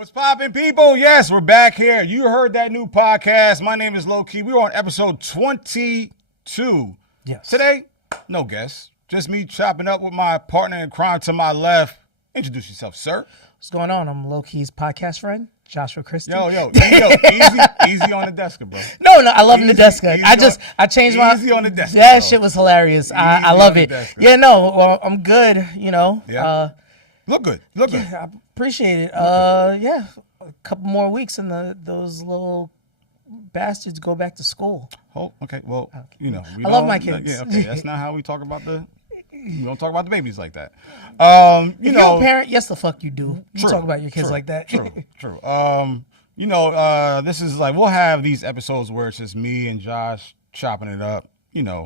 What's poppin', people? Yes, we're back here. You heard that new podcast. My name is LowKey. We're on episode 22. Yes. Today, no guests. Just me chopping up with my partner in crime to my left. Introduce yourself, sir. What's going on? I'm LowKey's podcast friend, Joshua Christie. Yo, easy on the desk, bro. No, I love the desk. I changed my easy on the desk. That shit was hilarious. I love it. Yeah, no, well, I'm good. You know. Yeah. Look good. I appreciate it. Yeah, a couple more weeks and those little bastards go back to school. Oh, okay. Well, you know, I love my kids. Yeah, okay. That's not how we talk about we don't talk about the babies like that. If you're a parent, yes, the fuck you do. You talk about your kids like that. True. This is like, we'll have these episodes where it's just me and Josh chopping it up,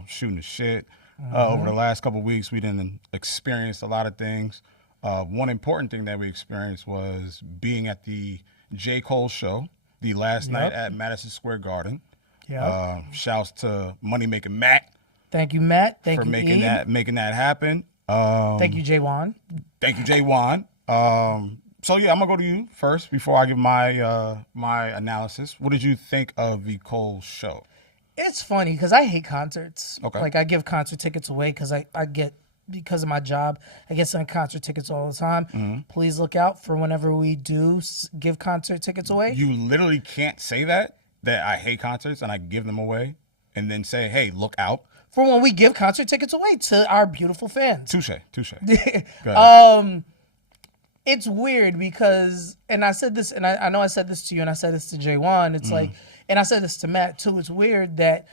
shooting the shit. Over the last couple of weeks, we didn't experience a lot of things. One important thing that we experienced was being at the J. Cole show, the last night at Madison Square Garden. Yeah. Shouts to Money Making Matt. Thank you, Matt. Thank you, making that happen. Thank you, J-Wan. Thank you, J-Wan. So yeah, I'm gonna go to you first before I give my my analysis. What did you think of the Cole show? It's funny because I hate concerts. Okay. Like I give concert tickets away because of my job, I get some concert tickets all the time. Mm-hmm. Please look out for whenever we do give concert tickets away. You literally can't say that I hate concerts and I give them away and then say, hey, look out. For when we give concert tickets away to our beautiful fans. Touche. It's weird because, and I said this, and I know I said this to you, and I said this to J1. It's like, and I said this to Matt too. It's weird that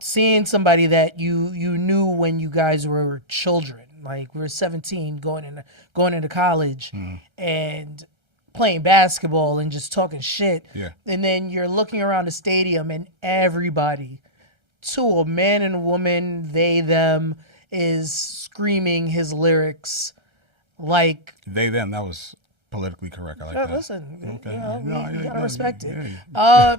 seeing somebody that you knew when you guys were children, like we were 17, going into college, and playing basketball and just talking shit. Yeah. And then you're looking around the stadium and everybody, to a man and a woman, they, them, is screaming his lyrics like... They, them, that was politically correct. I like that. Listen, okay. You gotta respect it. Yeah.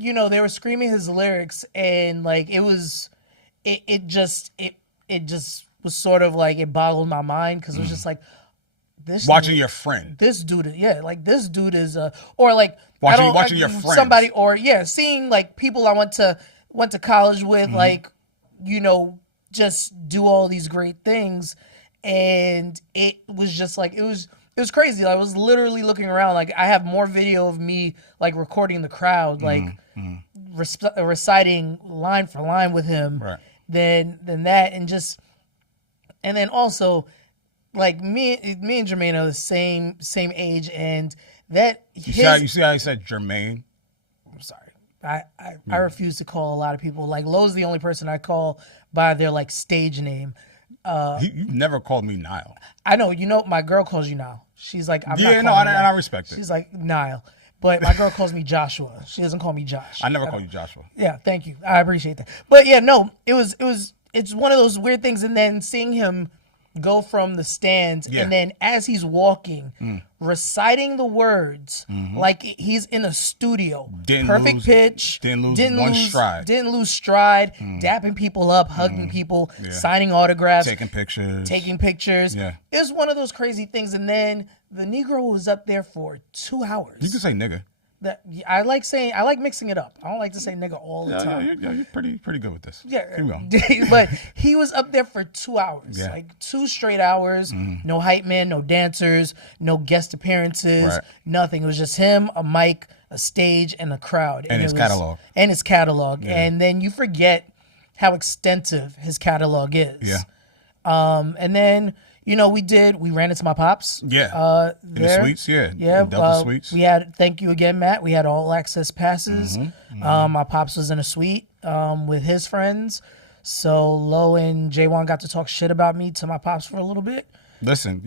They were screaming his lyrics and like it just was sort of like it boggled my mind because it was just like this watching your friend. This dude, this dude is or like watching your friends. Somebody or seeing like people I went to college with, like, just do all these great things, and it was just like it was crazy. I was literally looking around, like I have more video of me like recording the crowd, like reciting line for line with him, right, than that, and then also like me and Jermaine are the same age, and that you see how he said Jermaine. I'm sorry, I refuse to call a lot of people, like Lowe's the only person I call by their like stage name. You've never called me Nile. I know, my girl calls you Nile. She's like, and I respect it. She's like Nile, but my girl calls me Joshua. She doesn't call me Josh. I never call you Joshua. Yeah, thank you. I appreciate that. But yeah, no, it's one of those weird things, and then seeing him go from the stands, and then as he's walking, reciting the words like he's in a studio, perfect pitch, didn't lose stride, dapping people up, hugging people, signing autographs, taking pictures. Yeah, it was one of those crazy things. And then the Negro was up there for 2 hours. You can say nigga. I like mixing it up. I don't like to say nigga all the time. You're pretty good with this. Yeah. Keep going. But he was up there for 2 hours. Yeah. Like 2 straight hours. No hype man, no dancers, no guest appearances, nothing. It was just him, a mic, a stage, and a crowd. And his catalog. Yeah. And then you forget how extensive his catalog is. Yeah. And then we ran into my pops. Yeah. In the suites, yeah. Yeah. Delta suites. We had, thank you again, Matt. We had all access passes. My pops was in a suite with his friends. So Lo and J1 got to talk shit about me to my pops for a little bit. Listen,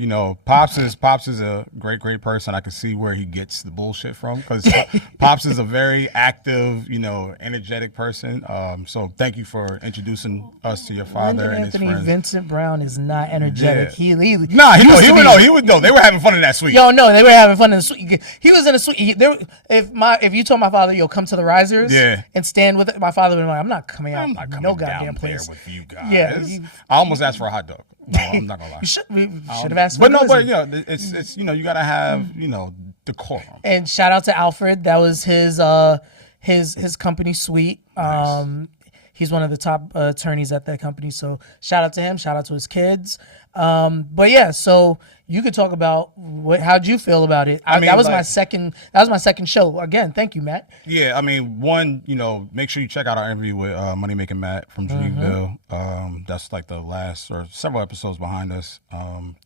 Pops is a great person. I can see where he gets the bullshit from, because Pops is a very active, energetic person. So thank you for introducing us to your father and his friends. Vincent Brown is not energetic. Yeah. He would know. They were having fun in that suite. Yo, no, they were having fun in the suite. He was in a suite. If you told my father, yo, come to the risers, and stand with it, my father would be like, I'm not coming out. I'm not coming no down goddamn there place with you guys. Yeah, I almost asked for a hot dog. No, I'm not gonna lie. We should have asked. But no, but yeah, it's you gotta have decorum. And shout out to Alfred. That was his company suite. Nice. He's one of the top attorneys at that company. So shout out to him. Shout out to his kids. But yeah, so you could talk about how'd you feel about it? That was my second show. Again, thank you, Matt. Yeah, I mean, one, make sure you check out our interview with Money Making Matt from Dreamville. That's like the last or several episodes behind us.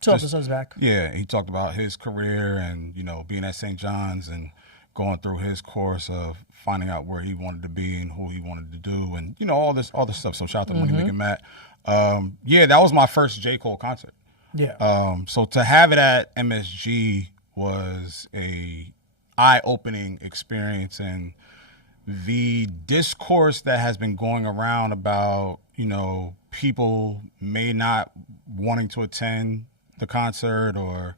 2 episodes back. Yeah, he talked about his career and being at St. John's and going through his course of finding out where he wanted to be and who he wanted to do and all this stuff. So shout out to Money Making Matt. Yeah, that was my first J. Cole concert. Yeah. So to have it at MSG was a eye-opening experience, and the discourse that has been going around about, people may not wanting to attend the concert or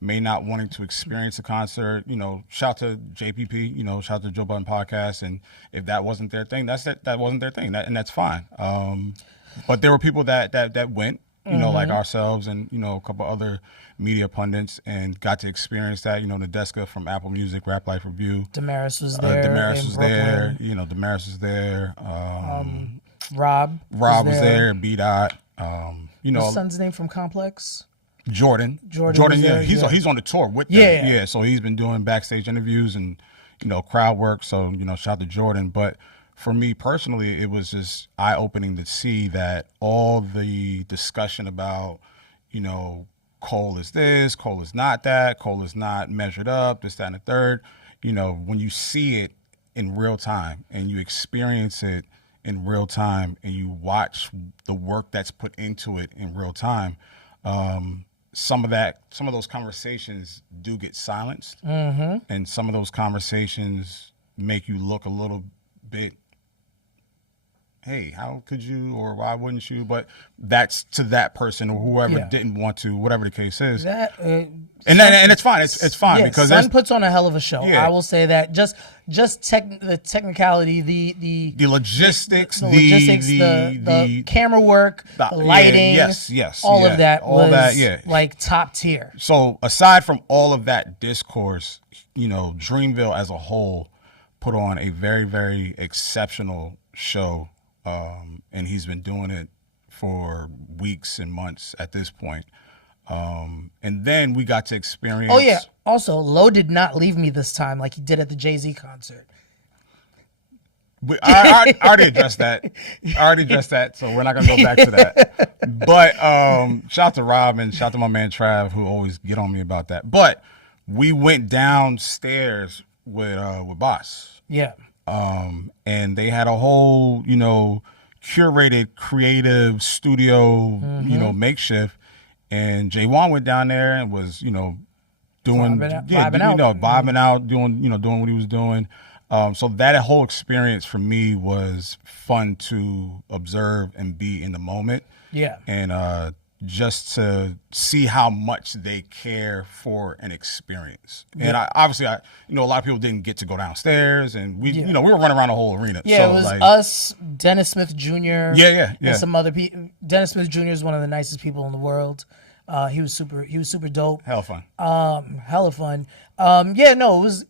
may not wanting to experience a concert, shout to JPP, shout to Joe Budden Podcast, and if that wasn't their thing, that wasn't their thing, and that's fine. But there were people that went, like ourselves and, a couple other media pundits and got to experience that, Nadeska from Apple Music, Rap Life Review. Damaris was there. Damaris was there. Damaris was there. Rob was there. B-Dot. His son's name from Complex? Jordan, yeah. He's on the tour with them. Yeah. So he's been doing backstage interviews and, crowd work. So, shout out to Jordan. But for me personally, it was just eye-opening to see that all the discussion about, Cole is this, Cole is not that, Cole is not measured up, this, that, and the third. When you see it in real time and you experience it in real time and you watch the work that's put into it in real time, some of those conversations do get silenced, and some of those conversations make you look a little bit, hey, how could you, or why wouldn't you? But that's to that person or whoever didn't want to, whatever the case is. And it's fine. It's fine because Son puts on a hell of a show. Yeah. I will say that. Just the technicality, the logistics, the camera work, the lighting, yes, all of that was like top tier. So aside from all of that discourse, Dreamville as a whole put on a very, very exceptional show. And he's been doing it for weeks and months at this point. And then we got to experience. Oh, yeah. Also, Low did not leave me this time like he did at the Jay-Z concert. I already addressed that. So we're not going to go back to that. But shout out to Rob and shout out to my man Trav, who always get on me about that. But we went downstairs with Boss. Yeah. And they had a whole, curated creative studio, makeshift. And J1 went down there and was, doing, vibing out, doing what he was doing. So that whole experience for me was fun to observe and be in the moment. Yeah. And just to see how much they care for an experience. And obviously, a lot of people didn't get to go downstairs, and we were running around the whole arena. Yeah, so, it was us, Dennis Smith Jr. And some other people. Dennis Smith Jr. is one of the nicest people in the world. He was super dope. Hella fun. It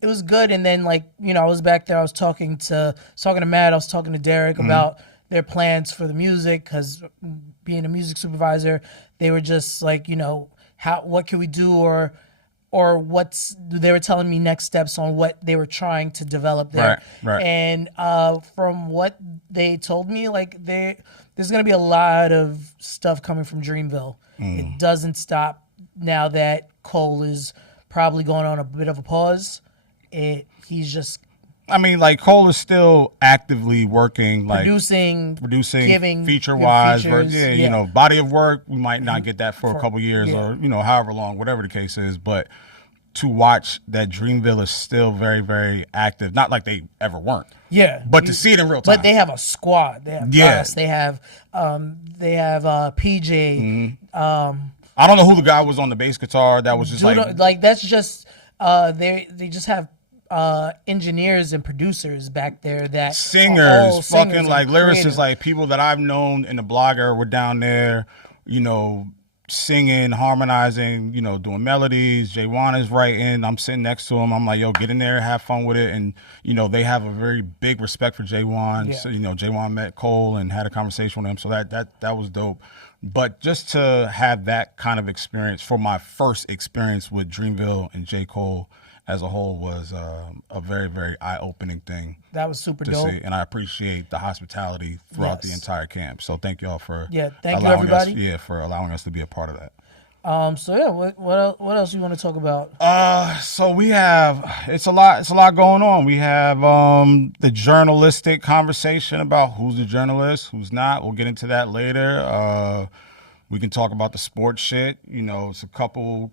was good. And then I was back there. I was talking to Matt. I was talking to Derek about their plans for the music, because being a music supervisor, they were just like, what can we do, or they were telling me next steps on what they were trying to develop there. Right. And from what they told me, there's going to be a lot of stuff coming from Dreamville. It doesn't stop now that Cole is probably going on a bit of a pause. He's just... Cole is still actively working, producing, giving feature-wise. Features, body of work, we might not get that for a couple years or, however long, whatever the case is. But to watch that Dreamville is still very, very active. Not like they ever weren't. Yeah. But to see it in real time. But they have a squad. They have us. They have PJ. I don't know who the guy was on the bass guitar. That was just that's just they just have engineers and producers back there that singers, fucking lyricists, people that I've known in the blogger were down there, singing, harmonizing, doing melodies. J1 is writing. I'm sitting next to him. I'm like, yo, get in there, have fun with it. And, they have a very big respect for J1. Yeah. So, J1 met Cole and had a conversation with him. So that was dope. But just to have that kind of experience for my first experience with Dreamville and J. Cole as a whole was a very, very eye-opening thing. That was super to dope. see. And I appreciate the hospitality throughout the entire camp. So thank y'all for thank you everybody. For allowing us to be a part of that. What else you want to talk about? So we have it's a lot going on. We have the journalistic conversation about who's the journalist, who's not. We'll get into that later. We can talk about the sports shit. It's a couple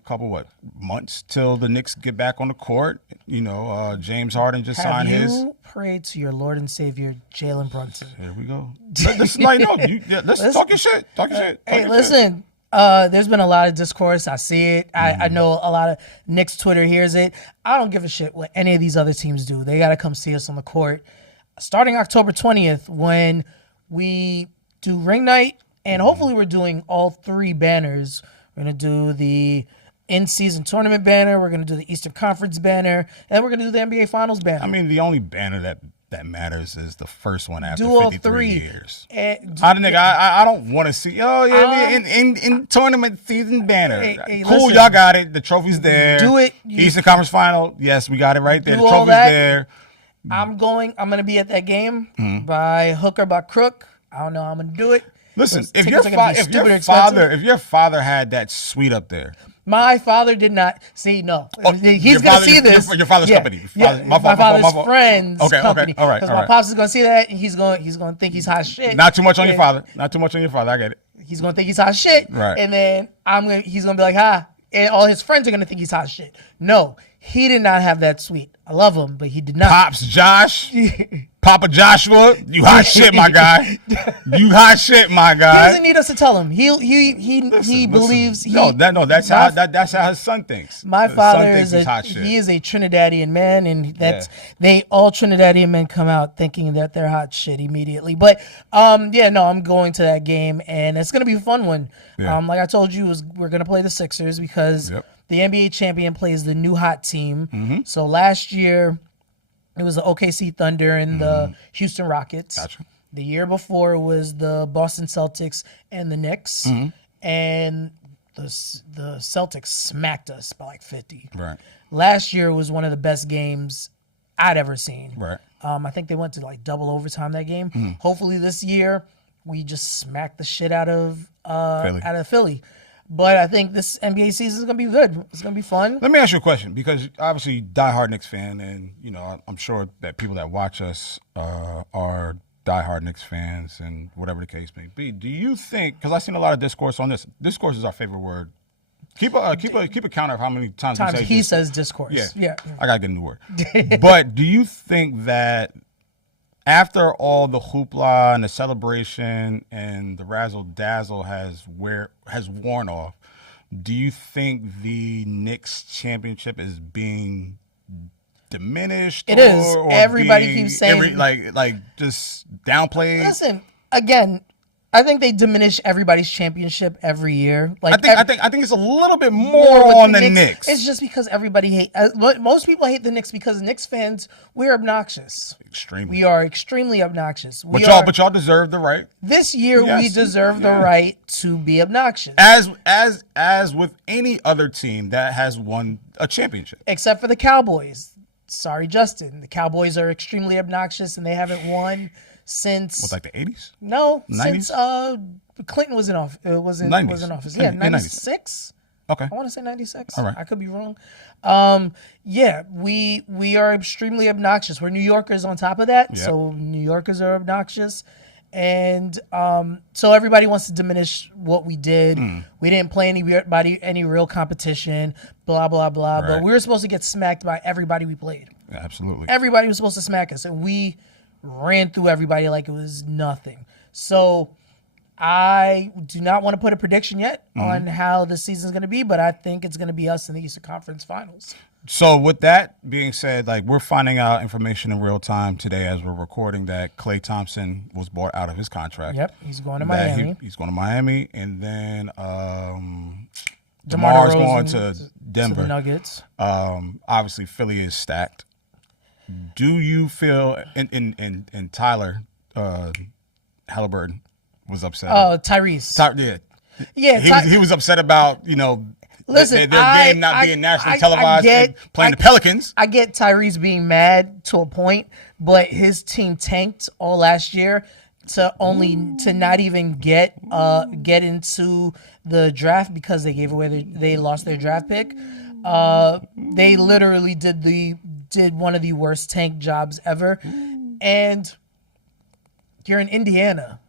months till the Knicks get back on the court. James Harden just signed his. Have you prayed to your Lord and Savior, Jalen Brunson? Here we go. Let's talk your shit. Talk your shit. Hey, listen. There's been a lot of discourse. I see it. I know a lot of Knicks Twitter hears it. I don't give a shit what any of these other teams do. They got to come see us on the court. Starting October 20th, when we do ring night, and hopefully we're doing all 3 banners. We're going to do the in-season tournament banner. We're going to do the Eastern Conference banner. And we're going to do the NBA Finals banner. I mean, the only banner that matters is the first one after do 53 years. I don't want to see, in tournament season banner. Hey, cool, listen, y'all got it. The trophy's there. Do it. Eastern Conference Final. Yes, we got it right there. The trophy's there. I'm going to be at that game by hook or by crook. I don't know how I'm going to do it. Listen, if your father had that suite up there. My father did not see. No, he's going to see this. Your father's company. My father's friend's company. Okay, all right. Because my pops is going to see that, and he's going to think he's hot shit. Not too much on your father. Not too much on your father. I get it. He's going to think he's hot shit. Right. And then he's going to be like, ha. And all his friends are going to think he's hot shit. No, he did not have that suite. I love him, but he did not. Pops Josh. Papa Joshua, you hot shit, my guy. You hot shit, my guy. He doesn't need us to tell him. He believes. That's how his son thinks. My father is a Trinidadian man, and all Trinidadian men come out thinking that they're hot shit immediately. But I'm going to that game, and it's gonna be a fun one. Yeah. Like I told you, we're gonna play the Sixers because the NBA champion plays the new hot team. Mm-hmm. So last year, it was the OKC Thunder and the Houston Rockets. Gotcha. The year before it was the Boston Celtics and the Knicks. Mm-hmm. And the Celtics smacked us by like 50. Right. Last year was one of the best games I'd ever seen. Right. I think they went to like double overtime that game. Mm-hmm. Hopefully this year we just smack the shit out of Philly. But I think this NBA season is going to be good. It's going to be fun. Let me ask you a question, because obviously diehard Knicks fan, and I'm sure that people that watch us are diehard Knicks fans, and whatever the case may be. Do you think? Because I've seen a lot of discourse on this. Discourse is our favorite word. Keep a counter of how many times he says discourse. Yeah. I gotta get a new word. But do you think that after all the hoopla and the celebration and the razzle dazzle has worn off, do you think the Knicks championship is being diminished? It is. Everybody keeps saying like just downplayed. Listen, again, I think they diminish everybody's championship every year. Like I think it's a little bit more on the Knicks. It's just because everybody most people hate the Knicks because Knicks fans, we're obnoxious. Extremely. We are extremely obnoxious. But y'all deserve the right. This year we deserve the right to be obnoxious. As with any other team that has won a championship. Except for the Cowboys. Sorry, Justin. The Cowboys are extremely obnoxious and they haven't won since like the 80s? No, 90s? Since Clinton was in office. Was in office. Yeah, 96. Okay. I want to say 96. All right. I could be wrong. We are extremely obnoxious. We're New Yorkers on top of that. Yep. So New Yorkers are obnoxious. And so everybody wants to diminish what we did. We didn't play any real competition, blah, blah, blah. Right. But we were supposed to get smacked by everybody we played. Yeah, absolutely. Everybody was supposed to smack us. And we ran through everybody like it was nothing. So I do not want to put a prediction yet on how the season's going to be, but I think it's going to be us in the Eastern Conference Finals. So with that being said, like we're finding out information in real time today as we're recording that Klay Thompson was bought out of his contract. Yep, he's going to Miami. He's going to Miami, and then DeMar DeMar's going DeRozan to Denver. To the Nuggets. Obviously, Philly is stacked. Do you feel and Tyler Halliburton was upset? Oh, Tyrese. Yeah, he was upset about Listen, their game not being nationally televised and playing the Pelicans. I get Tyrese being mad to a point, but his team tanked all last year to not even get into the draft because they lost their draft pick. They literally did one of the worst tank jobs ever, and you're in Indiana.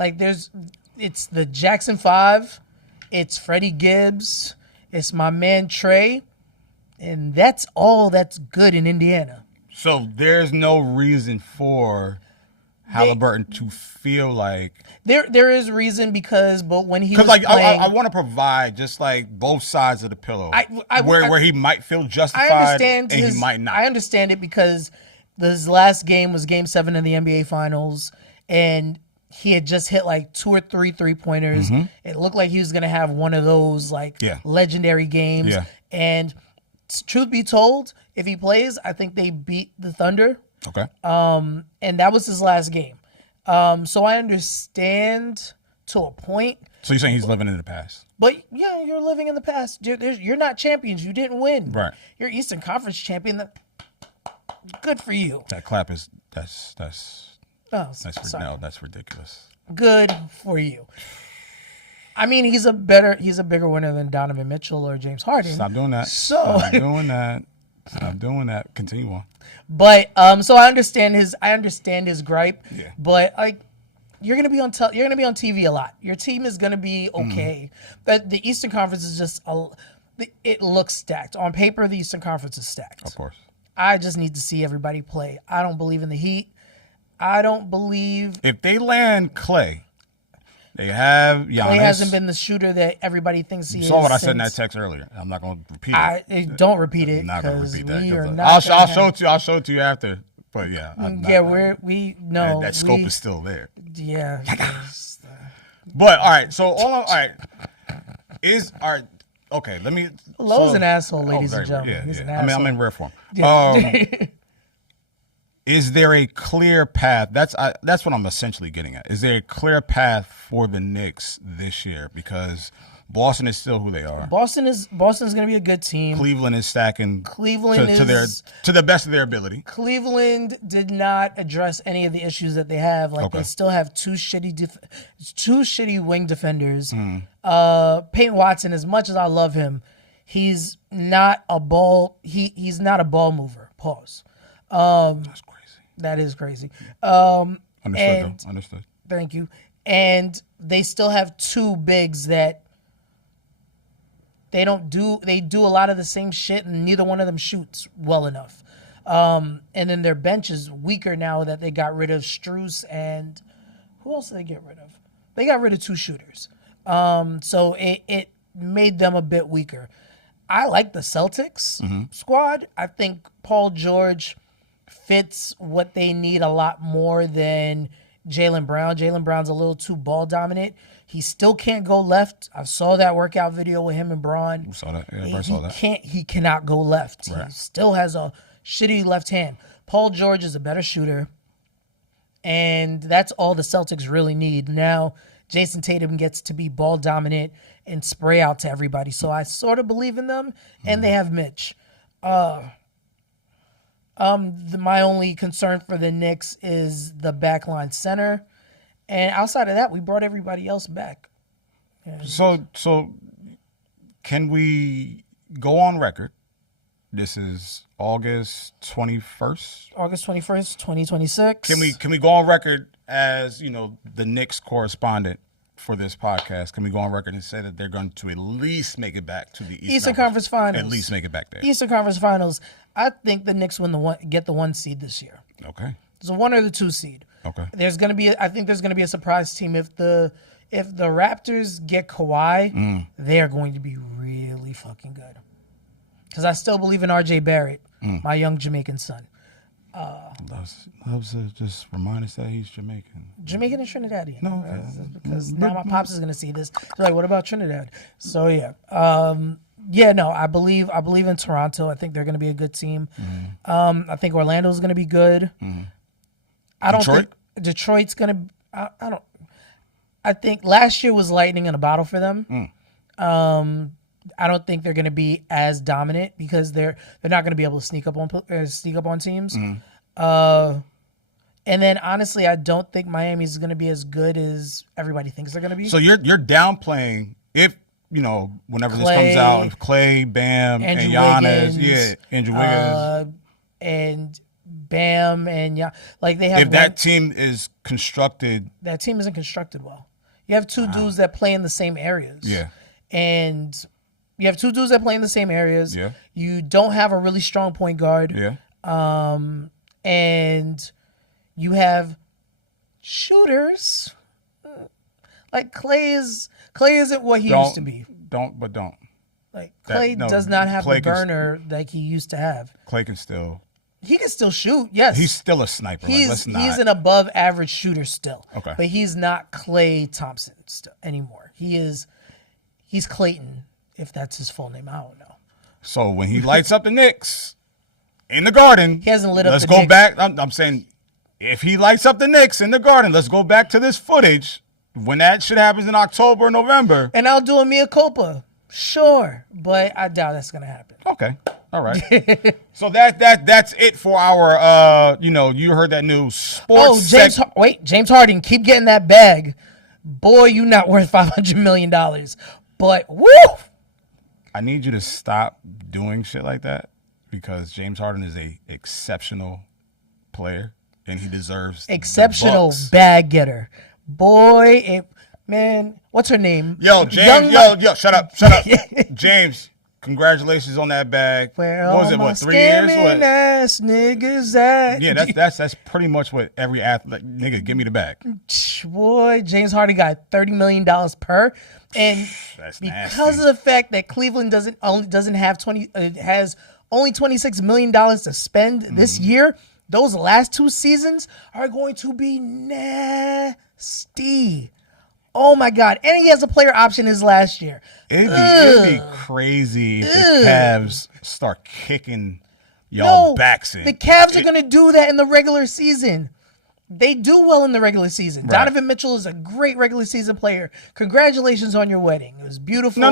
Like it's the Jackson 5. It's Freddie Gibbs. It's my man Trey. And that's all that's good in Indiana. So there's no reason for Halliburton to feel like... There is reason but when he was playing... I want to provide just like both sides of the pillow. Where he might feel justified and he might not. I understand it because his last game was Game 7 of the NBA Finals. And... he had just hit like 2 or 3 3-pointers. Mm-hmm. It looked like he was going to have one of those legendary games. Yeah. And truth be told, if he plays, I think they beat the Thunder. Okay. And that was his last game. So I understand to a point. So you're saying he's living in the past? But yeah, you're living in the past. You're not champions. You didn't win. Right. You're Eastern Conference champion. Good for you. That clap is that's. Oh, that's ridiculous. Good for you. I mean, he's a bigger winner than Donovan Mitchell or James Harden. Stop doing that. Stop doing that. Continue on. But so I understand his gripe. Yeah. But like, you're gonna be on TV a lot. Your team is gonna be okay. But the Eastern Conference is just it looks stacked on paper. The Eastern Conference is stacked. Of course. I just need to see everybody play. I don't believe in the Heat. I don't believe... If they land Klay, they have Giannis. Klay hasn't been the shooter that everybody thinks he is. You saw what I said in that text earlier. I'm not going to repeat it. Don't repeat it. I'm not going to repeat that. I'll show it to you after. But yeah. That scope is still there. Yeah. But all right. So okay. Let me. Lowe's an asshole, ladies and gentlemen. Yeah, He's an asshole. I'm in rare form. Yeah. Is there a clear path? That's what I'm essentially getting at. Is there a clear path for the Knicks this year? Because Boston is still who they are. Boston's going to be a good team. Cleveland is stacking. to the best of their ability. Cleveland did not address any of the issues that they have. They still have two shitty wing defenders. Peyton Watson, as much as I love him, he's not a ball. He's not a ball mover. Pause. That's crazy. That is crazy. Understood. Thank you. And they still have two bigs that they do a lot of the same shit, and neither one of them shoots well enough. And then their bench is weaker now that they got rid of Strus and who else did they get rid of? They got rid of 2 shooters. So it made them a bit weaker. I like the Celtics squad. I think Paul George fits what they need a lot more than Jaylen Brown. Jaylen Brown's a little too ball dominant. He still can't go left. I saw that workout video with him and Braun. Saw that. Yeah, saw that. He cannot go left. Right. He still has a shitty left hand. Paul George is a better shooter, and that's all the Celtics really need. Now, Jason Tatum gets to be ball dominant and spray out to everybody. So I sort of believe in them, and they have Mitch. My only concern for the Knicks is the backline center. And outside of that, we brought everybody else back. Yeah. So can we go on record? This is August 21st. August 21st, 2026. Can we go on record as, the Knicks correspondent for this podcast? Can we go on record and say that they're going to at least make it back to the Eastern Conference Finals? At least make it back there. Eastern Conference Finals. I think the Knicks get the 1 seed this year. Okay. It's a 1 or the 2 seed. Okay. I think there's gonna be a surprise team if the Raptors get Kawhi. They are going to be really fucking good. because I still believe in R.J. Barrett, my young Jamaican son. Loves to just remind us that he's Jamaican. Jamaican and Trinidadian. No, because now my pops is gonna see this. They're like, what about Trinidad? So yeah, no, I believe in Toronto. I think they're gonna be a good team. I think Orlando's gonna be good. I don't think Detroit's gonna. I don't. I think last year was lightning in a bottle for them. I don't think they're going to be as dominant because they're not going to be able to sneak up on teams. And then honestly, I don't think Miami's going to be as good as everybody thinks they're going to be. So you're downplaying if whenever Klay, this comes out, if Klay, Bam, Andrew and Giannis, Wiggins, Andrew Wiggins, and Bam and like they have. If that team is constructed, that team isn't constructed well. You have two dudes that play in the same areas. Yeah, and. You have two dudes that play in the same areas. Yeah. You don't have a really strong point guard. Yeah. And you have shooters. Like Klay isn't what he used to be. Don't. Like Klay does not have the burner like he used to have. Klay can still. He can still shoot. Yes. He's still a sniper. He's an above average shooter still. Okay. But he's not Klay Thompson anymore. He's Clayton. If that's his full name, I don't know. So when he lights up the Knicks in the Garden, he hasn't lit up. Let's go back. I'm saying, if he lights up the Knicks in the Garden, let's go back to this footage when that shit happens in October or November. And I'll do a mea culpa, sure, but I doubt that's gonna happen. Okay, all right. So that's it for our. You heard that news. Sports. James Harden, keep getting that bag, boy. You not worth $500 million, but woo. I need you to stop doing shit like that because James Harden is a exceptional player and he deserves exceptional bag getter. Boy, man, what's her name? Yo, James, shut up. James, congratulations on that bag. Where what was it? What, 3 years? What? Ass niggas at? Yeah, that's pretty much what every athlete. Nigga, give me the bag. Boy, James Harden got $30 million per. And that's because of the fact that Cleveland has only $26 million to spend this year, those last 2 seasons are going to be nasty. Oh my God! And he has a player option his last year. It'd be crazy if the Cavs start kicking y'all backs in. The Cavs are going to do that in the regular season. They do well in the regular season. Right. Donovan Mitchell is a great regular season player. Congratulations on your wedding. It was beautiful. No.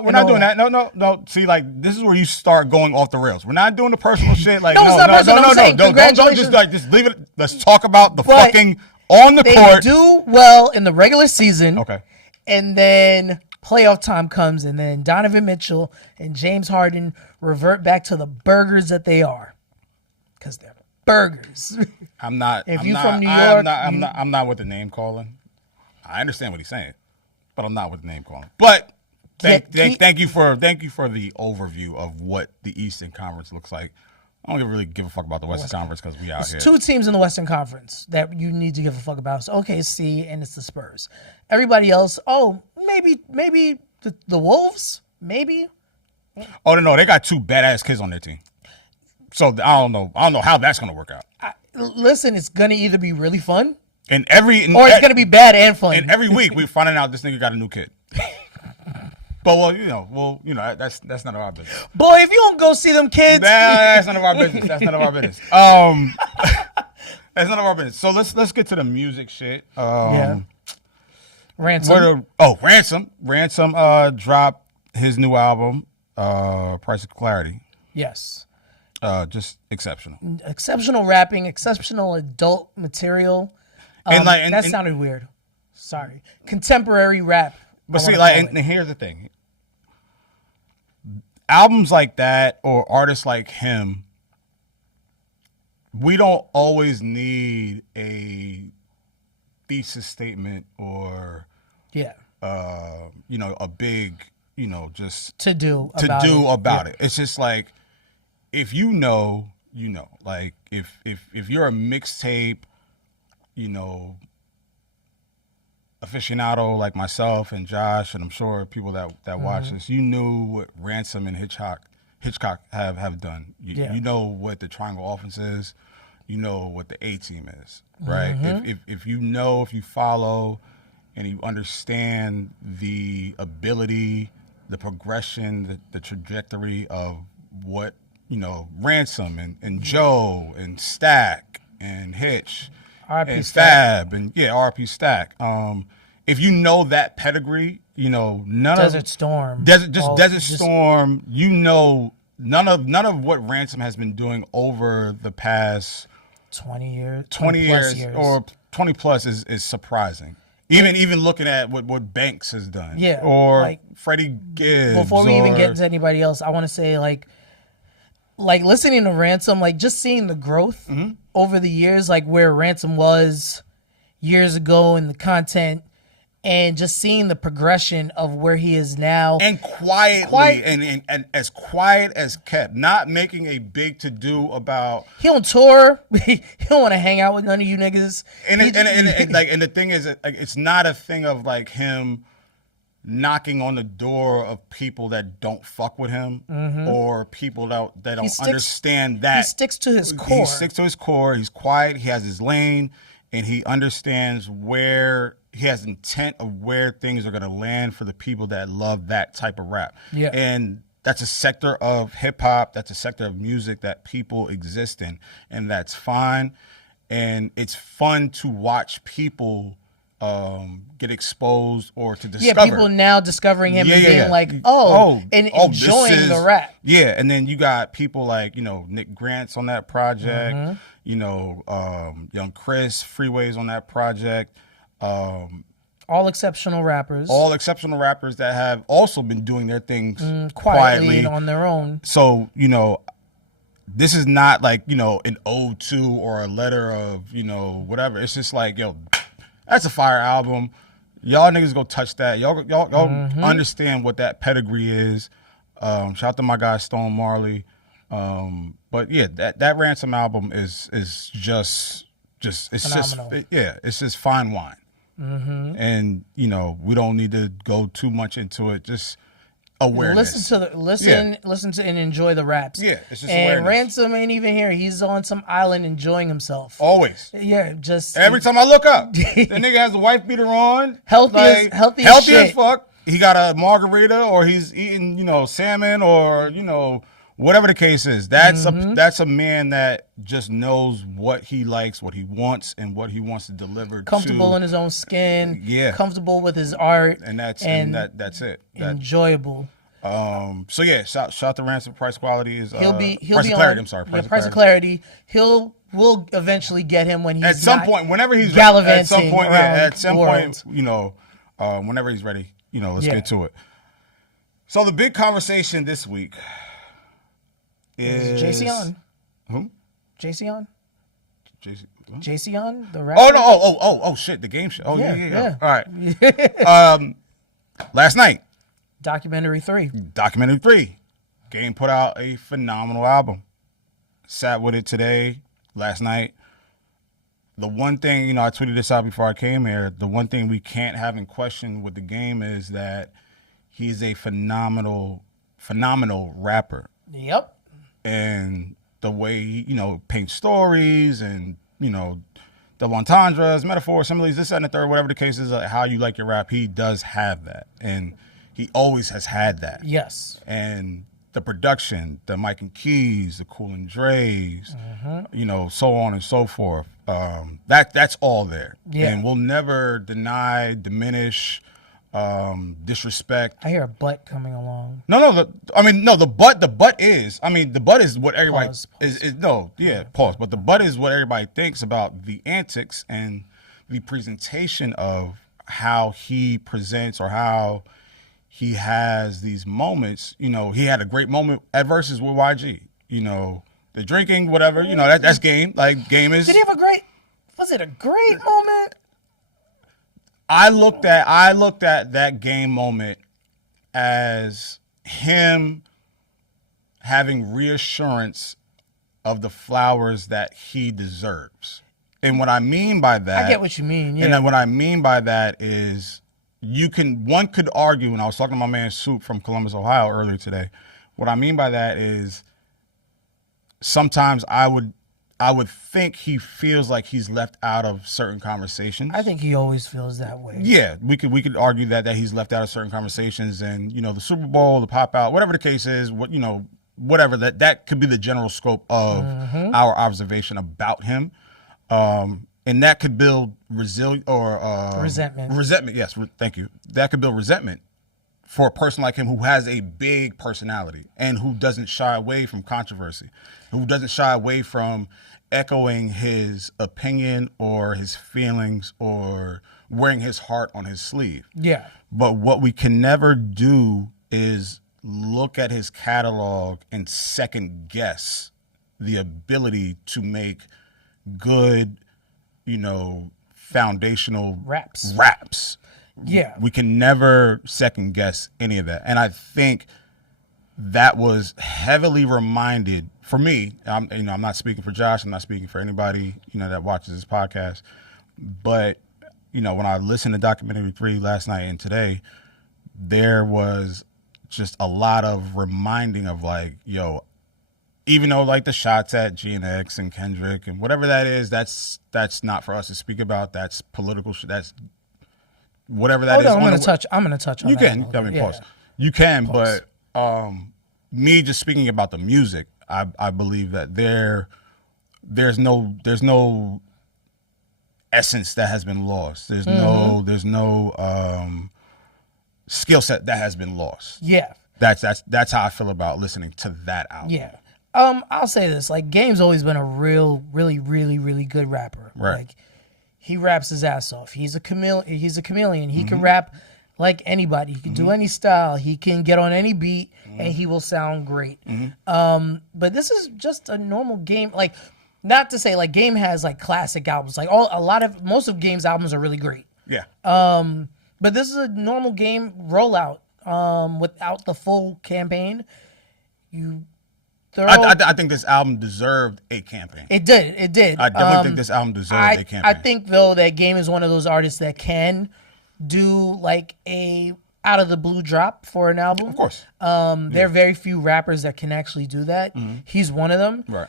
We're not doing that. No. See, like, this is where you start going off the rails. We're not doing the personal shit. Like, no. Don't just leave it. Let's talk about the fucking on the court. They do well in the regular season. Okay. And then playoff time comes, and then Donovan Mitchell and James Harden revert back to the burgers that they are. Because they're burgers. I'm not. If I'm you not, from New York, I'm not with the name calling. I understand what he's saying, but I'm not with the name calling. But thank you for the overview of what the Eastern Conference looks like. I don't really give a fuck about the Western Conference because we out here. 2 teams in the Western Conference that you need to give a fuck about. It's OKC and it's the Spurs. Everybody else, maybe the Wolves, maybe. Oh no, they got 2 badass kids on their team. So I don't know how that's gonna work out. Listen, it's gonna either be really fun, or it's gonna be bad and fun. And every week we're finding out this nigga got a new kid. But that's none of our business. Boy, if you don't go see them kids, that's none of our business. That's none of our business. That's none of our business. So let's get to the music shit. Ransom. Ransom dropped his new album, Price of Clarity. Yes. Just exceptional. Exceptional rapping, exceptional adult material. That sounded weird. Sorry. Contemporary rap. But see, and here's the thing. Albums like that or artists like him, we don't always need a thesis statement or a big, just to do about it. It's just like, if you know, like if you're a mixtape, aficionado like myself and Josh, and I'm sure people that watch this, you knew what Ransom and Hitchcock have done. You know what the triangle offense is. You know what the A team is, right? If you know, if you follow, and you understand the ability, the progression, the trajectory of what, Ransom and Joe and Stack and Hitch RP and Stack. Fab and RP Stack. If you know that pedigree, Desert Storm. Desert Storm, none of what Ransom has been doing over the past 20 years or 20 plus is surprising. Even looking at what Banks has done. Yeah. Or like, Freddie Gibbs. Before we even get into anybody else, I want to say like listening to Ransom, like just seeing the growth over the years, like where Ransom was years ago in the content, and just seeing the progression of where he is now. And quietly and as quiet as kept, not making a big to-do about... He don't tour. He don't want to hang out with none of you niggas. And the thing is, it's not a thing of like him knocking on the door of people that don't fuck with him or people that don't understand that. He sticks to his core. He sticks to his core. He's quiet. He has his lane, and he understands where... He has intent of where things are going to land for the people that love that type of rap. Yeah. And that's a sector of hip hop, that's a sector of music that people exist in, and that's fine. And it's fun to watch people get exposed or to discover. Yeah, people now discovering him and being like, and enjoying the rap. Yeah, and then you got people like, Nick Grant's on that project, Young Chris, Freeway's on that project. All exceptional rappers that have also been doing their things quietly and on their own. So, this is not like, an ode to or a letter of, whatever. It's just like, that's a fire album. Y'all niggas go touch that. Y'all understand what that pedigree is. Shout out to my guy Stone Marley. But yeah, that Ransom album is just it's phenomenal. It's just fine wine. And we don't need to go too much into it. Just awareness. Listen to and enjoy the raps. Yeah, it's just and awareness. Ransom ain't even here. He's on some island enjoying himself. Always. Yeah, just every time I look up, the nigga has the wife beater on, healthy as fuck. He got a margarita, or he's eating salmon, or whatever the case is. That's a man that just knows what he likes, what he wants, and what he wants to deliver. Comfortable in his own skin. Yeah. Comfortable with his art. And that's it. Enjoyable. So yeah, shout to Ransom. Price quality is he'll be clarity. I'm sorry. Price of clarity. We'll eventually get him when he's at some point, whenever he's gallivanting whenever he's ready. Let's get to it. So the big conversation this week is JC on. Who? JC on? JC on? The rapper? Oh shit, the game show. Oh yeah. All right. Last night. Documentary 3. Game put out a phenomenal album. Sat with it today, last night. The one thing, I tweeted this out before I came here. The one thing we can't have in question with the game is that he's a phenomenal rapper. Yep. And the way he, paints stories and, double entendres, metaphors, similes, this, that, and the third, whatever the case is, how you like your rap, he does have that. And he always has had that. Yes. And the production, the Mike and Keys, the Cool and Dre's, so on and so forth. That's all there. Yeah. And we'll never deny, diminish, disrespect. I hear a butt coming along. The butt is what everybody pause. But the butt is what everybody thinks about the antics and the presentation of how he presents or how he has these moments. He had a great moment at Versus with YG. The drinking, whatever. That's game. Like game is. Did he have was it a great moment? I looked at that game moment as him having reassurance of the flowers that he deserves. And what I mean by that, I get what you mean. Yeah. And then what I mean by that is one could argue, and I was talking to my man Soup from Columbus, Ohio earlier today. What I mean by that is sometimes I would think he feels like he's left out of certain conversations. I think he always feels that way. Yeah, we could argue that he's left out of certain conversations, and the Super Bowl, the pop out, whatever the case is, whatever that could be the general scope of our observation about him, and that could build resentment. Resentment, yes, thank you. That could build resentment for a person like him who has a big personality and who doesn't shy away from controversy, who doesn't shy away from echoing his opinion or his feelings or wearing his heart on his sleeve. Yeah. But what we can never do is look at his catalog and second guess the ability to make good, foundational raps. Yeah. We can never second guess any of that. And I think that was heavily reminded for me. I'm not speaking for Josh. I'm not speaking for anybody, that watches this podcast. But, when I listened to Documentary 3 last night and today, there was just a lot of reminding of even though the shots at GNX and Kendrick and whatever that is, that's not for us to speak about. That's political shit. That's whatever that is. I'm gonna touch on you that. Pause. You can, pause. But me just speaking about the music, I believe that there's no essence that has been lost. There's no skill set that has been lost. Yeah. That's how I feel about listening to that album. Yeah. I'll say this, Game's always been a really, really, really good rapper. Right. He raps his ass off. He's a chameleon. He can rap like anybody. He can do any style. He can get on any beat and he will sound great. But this is just a normal Game. Not to say Game has classic albums. Most of Game's albums are really great. Yeah. But this is a normal Game rollout without the full campaign. I think this album deserved a campaign. It did. I definitely think this album deserved a campaign. I think though that Game is one of those artists that can do a out of the blue drop for an album. Of course. There are very few rappers that can actually do that. He's one of them. Right.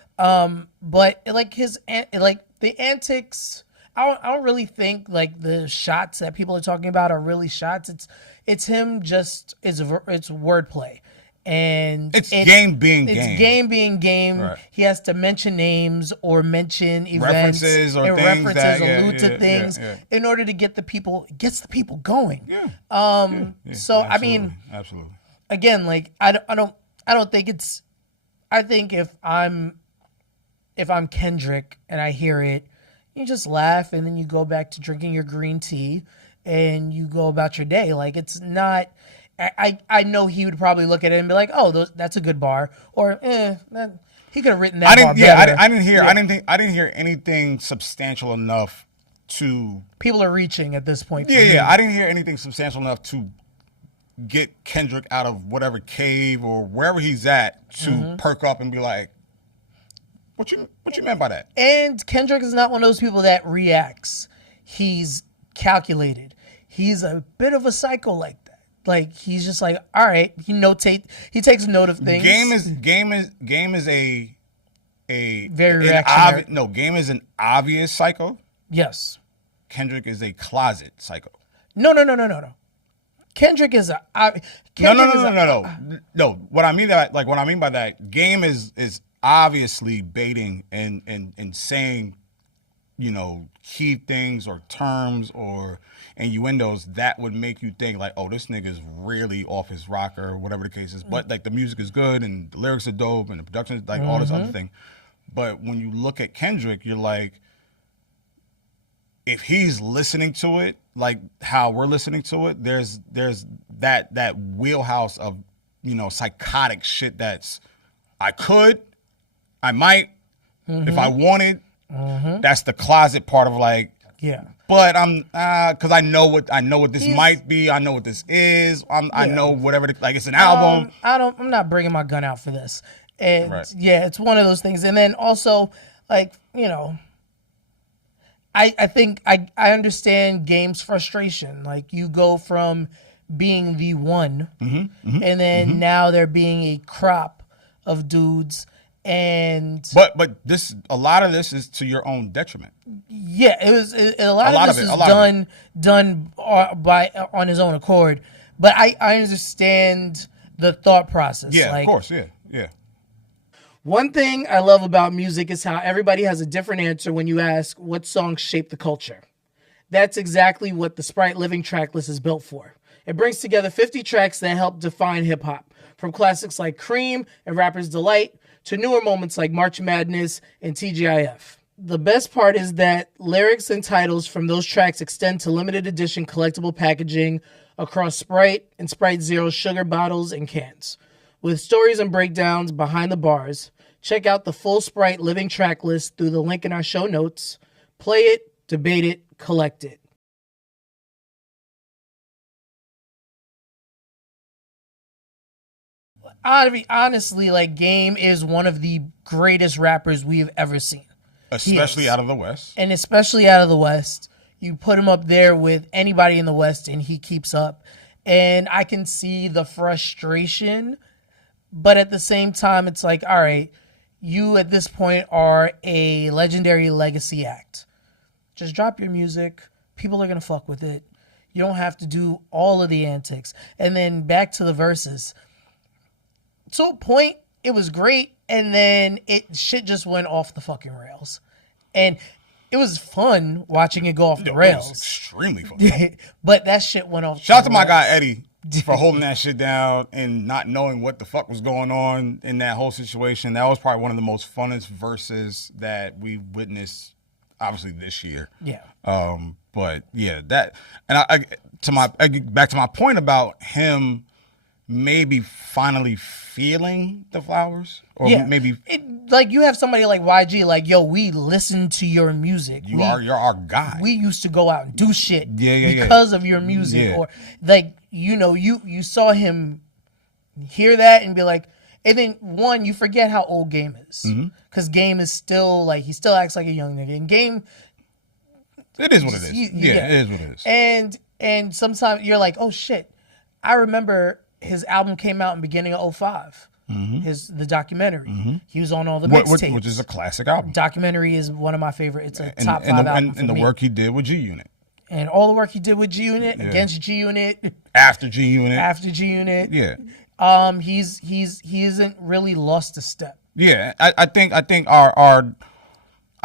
But the antics, I don't really think the shots that people are talking about are really shots. It's him it's wordplay. And it's game being game. It's game being game. Right. He has to mention names or mention events allude to things in order to get the people going. Yeah. So absolutely. I mean, absolutely. Again, I don't think it's. I think if I'm Kendrick and I hear it, you just laugh and then you go back to drinking your green tea and you go about your day. It's not. I know he would probably look at it and be like, "Oh, that's a good bar," or he could have written that bar better. I didn't hear anything substantial enough to. People are reaching at this point. Yeah. I didn't hear anything substantial enough to get Kendrick out of whatever cave or wherever he's at to perk up and be like, "What you meant by that?" And Kendrick is not one of those people that reacts. He's calculated. He's a bit of a psycho like that. He's just all right. He takes note of things. Game is a very reactionary. Game is an obvious psycho. Yes. Kendrick is a closet psycho. No. Kendrick is a no. What I mean by that, Game is obviously baiting and saying, key things or terms or innuendos that would make you think oh, this nigga's really off his rocker or whatever the case is. But the music is good and the lyrics are dope and the production is all this other thing. But when you look at Kendrick, you're if he's listening to it how we're listening to it, there's that wheelhouse of psychotic shit that's I might if I wanted. That's the closet part of but I'm because I know what this might be. I know what this is. I know whatever it's an album. I'm not bringing my gun out for this. And it's one of those things. And then also I think I understand Game's frustration. You go from being the one, and then now there being a crop of dudes, and but this a lot of this is to your own detriment. Yeah, a lot of this is done on his own accord. But I understand the thought process. Yeah, like, of course, yeah. One thing I love about music is how everybody has a different answer when you ask what songs shape the culture. That's exactly what the Sprite Living tracklist is built for. It brings together 50 tracks that help define hip-hop, from classics like Cream and Rapper's Delight to newer moments like March Madness and TGIF. The best part is that lyrics and titles from those tracks extend to limited edition collectible packaging across Sprite and Sprite Zero sugar bottles and cans. With stories and breakdowns behind the bars, check out the full Sprite Living track list through the link in our show notes. Play it, debate it, collect it. Honestly, like, Game is one of the greatest rappers we've ever seen. Especially out of the West. And especially out of the West. You put him up there with anybody in the West and he keeps up. And I can see the frustration, but at the same time, it's like, all right, you at this point are a legendary legacy act. Just drop your music. People are going to fuck with it. You don't have to do all of the antics. And then back to the verses. To a point, it was great, and then shit just went off the fucking rails. And it was fun watching it go off the rails. It was extremely fun. But that shit went off. Shout out to my guy Eddie for holding that shit down and not knowing what the fuck was going on in that whole situation. That was probably one of the most funnest verses that we witnessed, obviously, this year. Yeah. But yeah, that, and back to my point about him maybe finally feeling the flowers, or maybe like you have somebody like YG, like, yo, we listen to your music. You're our guy. We used to go out and do shit because of your music, or like, you saw him hear that and be like, and then you forget how old Game is, because Game is still like, he still acts like a young nigga, and Game, it is what it is. It is what it is. And sometimes you're like, oh shit, I remember. His album came out in the beginning of 2005. The documentary. He was on all the mixtapes. Which is a classic album. Documentary is one of my favorite. It's a top 5 album for and the me. work he did with G Unit. And all the work he did with G Unit, against G Unit. After G Unit. After G Unit. Yeah. He isn't really lost a step. Yeah. I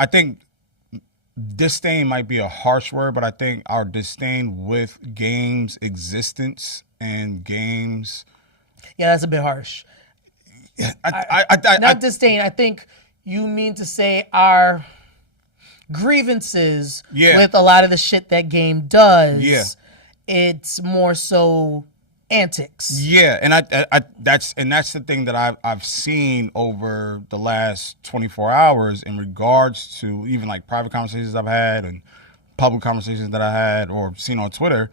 think disdain might be a harsh word, but I think our disdain with Game's existence and Game's, that's a bit harsh. Not disdain. I think you mean to say our grievances with a lot of the shit that Game does. Yeah. It's more so antics. Yeah, and that's the thing that I've seen over the last 24 hours in regards to even like private conversations I've had and public conversations that I had or seen on Twitter.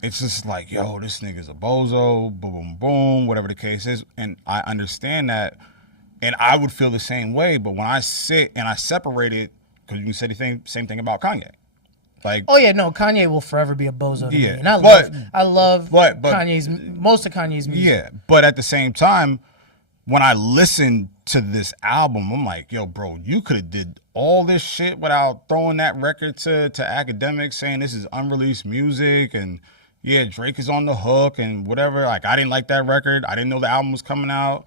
It's just like, yo, this nigga's a bozo, boom, boom, boom, whatever the case is. And I understand that. And I would feel the same way. But when I sit and I separate it, because you can say the same thing about Kanye. Like, oh, yeah, no, Kanye will forever be a bozo to me. And I love most of Kanye's music. Yeah, but at the same time, when I listen to this album, I'm like, yo, bro, you could have did all this shit without throwing that record to academics, saying this is unreleased music, and yeah, Drake is on the hook and whatever. Like, I didn't like that record. I didn't know the album was coming out.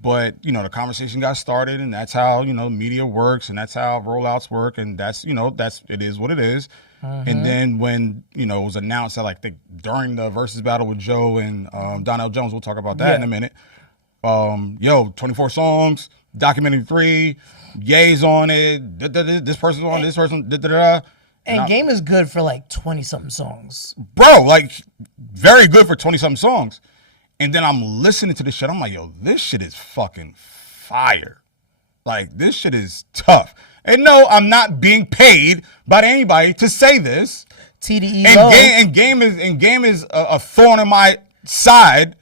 But, the conversation got started, and that's how, media works, and that's how rollouts work, and that's, it is what it is. And then when, it was announced that, like, during the versus battle with Joe and Donnell Jones, we'll talk about that in a minute. 24 songs, documentary 3, Ye's on it, this person's on, this person, da-da-da. And Game is good for like 20-something songs. Bro, like, very good for 20-something songs. And then I'm listening to this shit. I'm like, yo, this shit is fucking fire. Like, this shit is tough. And no, I'm not being paid by anybody to say this. TDE. And Game is a thorn in my side.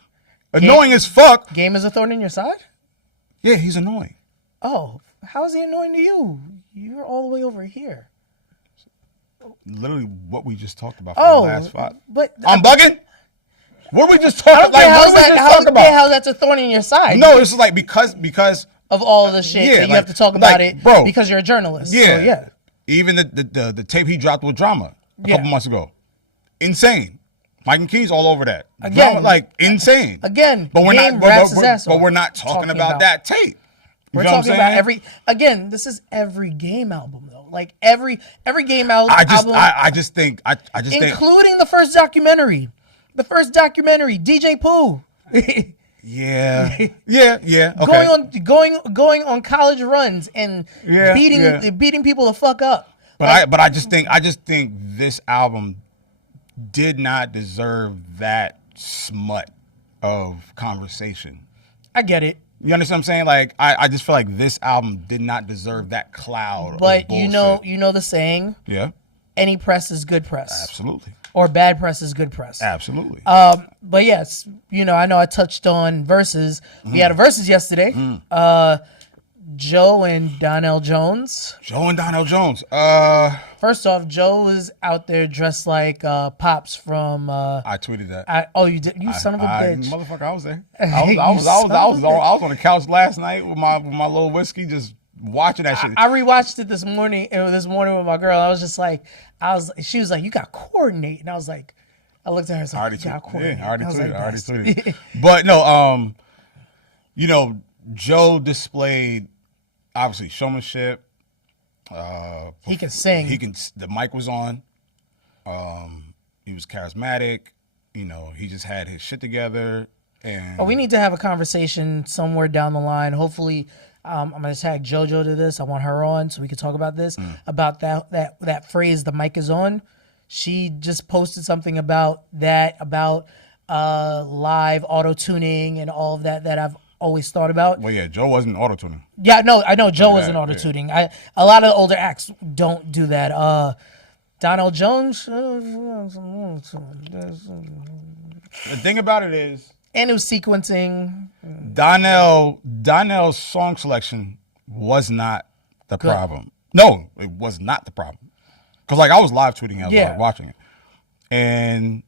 Annoying as fuck. Game is a thorn in your side? Yeah, he's annoying. Oh, how is he annoying to you? You're all the way over here. Literally what we just talked about for the last 5. But I'm bugging? What are we just talking? Like, what are we just talking about? How that's a thorn in your side? No, it's like because of all of the shit, yeah, that you have to talk about it, bro, because you're a journalist. Yeah, so, yeah. Even the tape he dropped with Drama a couple months ago, insane. Mike and Keys all over that. Again, Drama, like insane. Again, but we're not. But we're not talking about that tape. We're talking about this is every Game album though. Like every Game album. I just think, including the first documentary. The first documentary, DJ Pooh. Yeah. Okay. Going on college runs and beating people the fuck up. But I just think this album did not deserve that smut of conversation. I get it. You understand what I'm saying? Like I just feel like this album did not deserve that cloud. But of bullshit. you know the saying. Yeah. Any press is good press. Absolutely. Or bad press is good press. Absolutely. But yes, I know I touched on Verzuz. We had a Verzuz yesterday. Joe and Donnell Jones. First off, Joe was out there dressed like Pops from. I tweeted that. You did? You son of a bitch, motherfucker! I was there. I was on the couch last night with my little whiskey, just watching that shit. I rewatched it this morning. With my girl. I was just like, she was like, "You got to coordinate," and I was like, I looked at her. I was like, "You got to coordinate." Yeah, I already tweeted. But no, Joe displayed obviously showmanship. He can sing. The mic was on. He was charismatic. He just had his shit together. And we need to have a conversation somewhere down the line. Hopefully, I'm gonna tag JoJo to this. I want her on so we can talk about this. About that phrase, "the mic is on." She just posted something about that, about live auto tuning and all of that I've always thought about. Well, yeah, Joe wasn't auto tuning. Yeah, no, I know Joe wasn't auto tuning. Yeah. A lot of the older acts don't do that. Donnell Jones. The thing about it is, and it was sequencing. Donnell's song selection was not the problem. No, it was not the problem. Because like I was live tweeting as I was watching it, and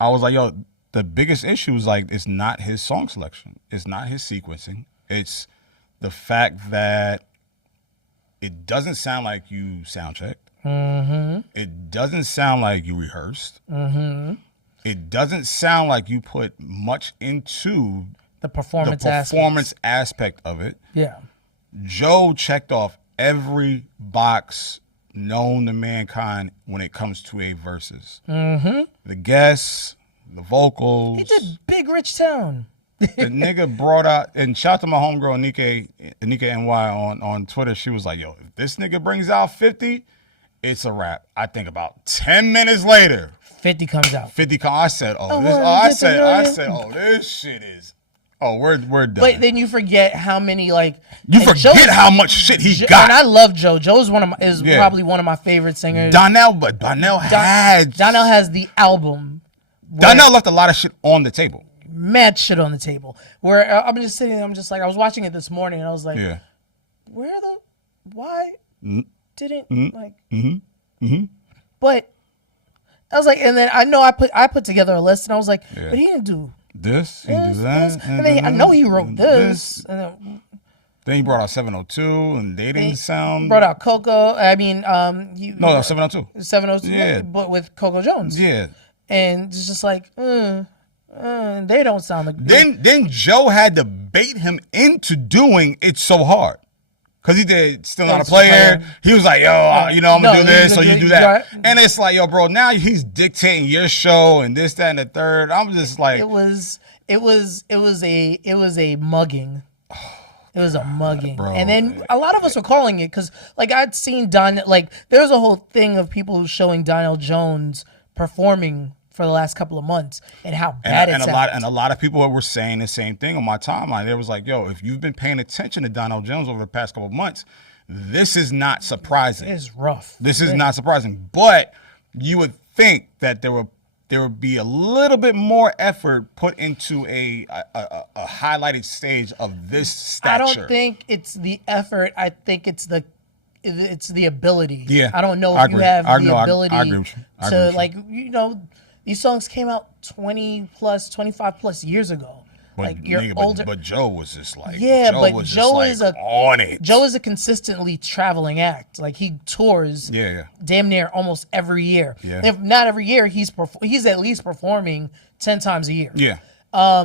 I was like, yo. The biggest issue is like it's not his song selection. It's not his sequencing. It's the fact that it doesn't sound like you sound checked. It doesn't sound like you rehearsed. It doesn't sound like you put much into the performance aspect of it. Yeah. Joe checked off every box known to mankind when it comes to a Verzuz. The guests. The vocals. He did Big Rich Town. The nigga brought out, and shout out to my homegirl, Nika NY on Twitter. She was like, yo, if this nigga brings out 50, it's a wrap. I think about 10 minutes later. 50 comes out. I said, this shit is, we're done. But then you forget how many, how much shit he got. And I love Joe. Joe's probably one of my favorite singers. Donnell has the album. Donnell left a lot of shit on the table. Mad shit on the table. Where I'm just sitting there, I was watching it this morning and I was like, why didn't But I was like, and then I know I put together a list and I was like, but he didn't do this, he didn't do that. And then I know he wrote this. And then he brought out 702 and they didn't sound. Brought out Coco. I mean, no, 702. 702, yeah. But with Coco Jones. Yeah. And it's just like, they don't sound like. Then Joe had to bait him into doing It's So Hard. Because he did Still Not a Player. He was like, yo, I'm going to do this, so you do that. And it's like, yo, bro, now he's dictating your show and this, that, and the third. I'm just like. It was a mugging. It was a mugging. Bro, and then a lot of us were calling it because, I'd seen there's a whole thing of people showing Donnell Jones performing for the last couple of months and how bad it sounded. And a lot of people were saying the same thing on my timeline. They was like, yo, if you've been paying attention to Donnell Jones over the past couple of months, this is not surprising. It's rough. This is not surprising. But you would think that there would be a little bit more effort put into a highlighted stage of this stature. I don't think it's the effort. I think it's the ability. Yeah, I don't know if you have the ability to These songs came out 25 plus years ago. But, like you're older. But Joe was just like, Joe is on it. Joe is a consistently traveling act. Like he tours, damn near almost every year. Yeah. If not every year, he's at least performing 10 times a year. Yeah.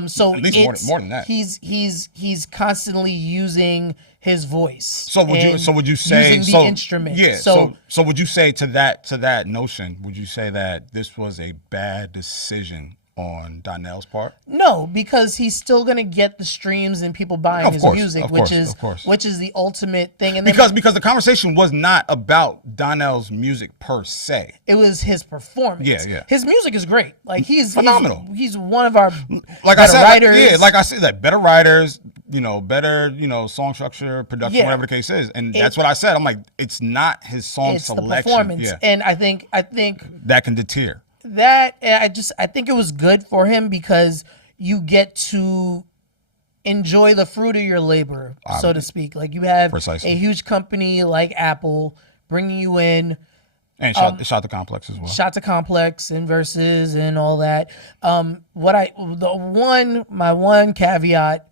So at least more than that. He's constantly using his voice. So would you say using the instrument? Yeah. So would you say to that notion? Would you say that this was a bad decision on Donnell's part? No, because he's still gonna get the streams and people buying his music, which is the ultimate thing. And then, because the conversation was not about Donnell's music per se. It was his performance. Yeah. His music is great. Like he's phenomenal. He's one of our writers. Like I said, better writers. Better, song structure, production, whatever the case is. And that's what I said. I'm like, it's not his song selection. The performance. Yeah. And I think that can deter. I think it was good for him because you get to enjoy the fruit of your labor, so to speak. Like you have a huge company like Apple bringing you in. And shot the Complex as well. Shot the Complex and Verzuz and all that. My one caveat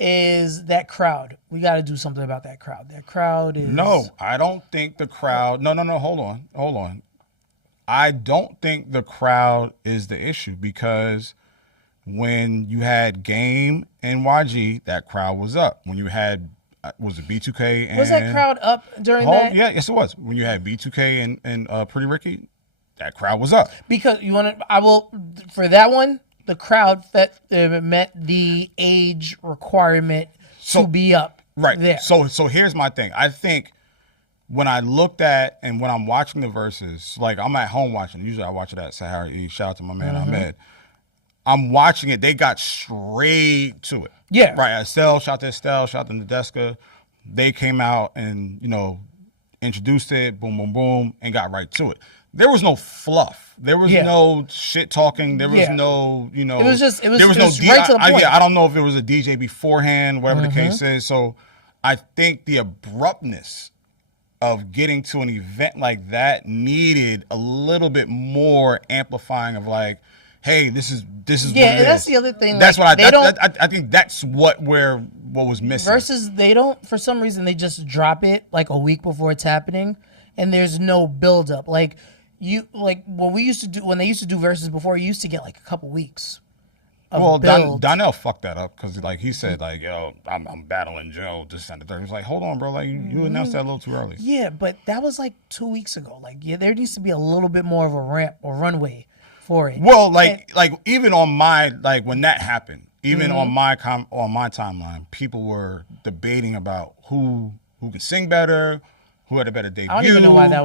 is that crowd. We got to do something about that crowd. That crowd is... No, I don't think the crowd... No, hold on. I don't think the crowd is the issue because when you had Game and YG, that crowd was up. When you had... was it B2K and... Was that crowd up during that? Yeah, yes it was. When you had B2K and Pretty Ricky, that crowd was up. Because for that one, the crowd met the age requirement to be up there. So here's my thing. I think when I looked at and when I'm watching the verses, like I'm at home watching. Usually I watch it at Sahara E. Shout out to my man Ahmed. I'm watching it. They got straight to it. Yeah. Right. Shout out to Nadeska. They came out and, introduced it, boom, boom, boom, and got right to it. There was no fluff. There was no shit talking. There was no, It was right to the point. I don't know if it was a DJ beforehand, whatever the case is. So I think the abruptness of getting to an event like that needed a little bit more amplifying of like, hey, this is what it is. That's the other thing. That's what I think that's what was missing. Versus they don't, for some reason, they just drop it like a week before it's happening, and there's no build up. Like when they used to do verses before, you used to get like a couple weeks. Donnell fucked that up because like he said like, yo, I'm battling Joe this and the third. He was like, hold on, bro, like you announced that a little too early. Yeah, but that was like 2 weeks ago. Like there needs to be a little bit more of a ramp or runway for it. Well, like even on my when that happened, even on my timeline, people were debating about who could sing better, who had a better debut. I don't even know why that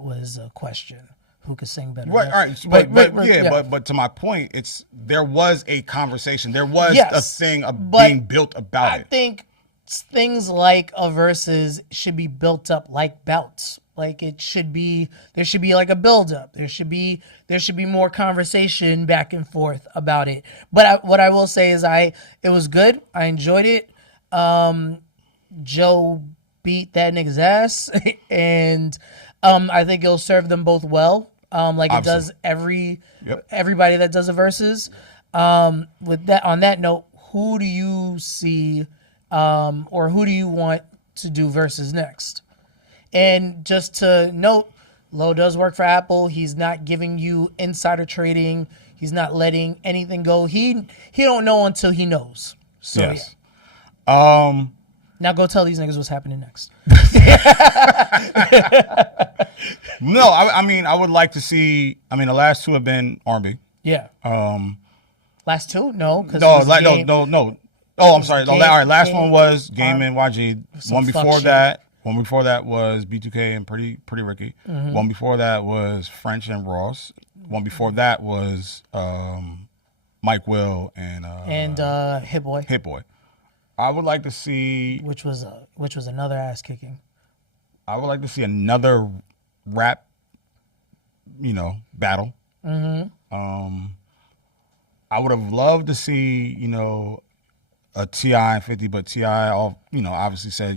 was a question. Who could sing better? Right, all right. But to my point, there was a conversation. There was a thing being built about it. I think things like a versus should be built up like bouts. Like there should be like a build up. There should be more conversation back and forth about it. But what I will say is it was good. I enjoyed it. Joe beat that nigga's ass, and I think it'll serve them both well. Like it does everybody that does a versus. On that note, who do you see, or who do you want to do versus next? And just to note, Low does work for Apple. He's not giving you insider trading. He's not letting anything go. He don't know until he knows. So yes. Yeah. Now go tell these niggas what's happening next. No, I mean, I would like to see. I mean, the last two have been R&B. Yeah. Last two? No. No. Oh, I'm sorry. All right. Last one was Game and YG. One before that was B2K and Pretty Ricky. Mm-hmm. One before that was French and Ross. One before that was Mike Will and Hit Boy. Hit Boy. I would like to see which was another ass kicking. I would like to see another rap, battle. Mm-hmm. I would have loved to see, a T.I. and 50, but T.I. obviously said,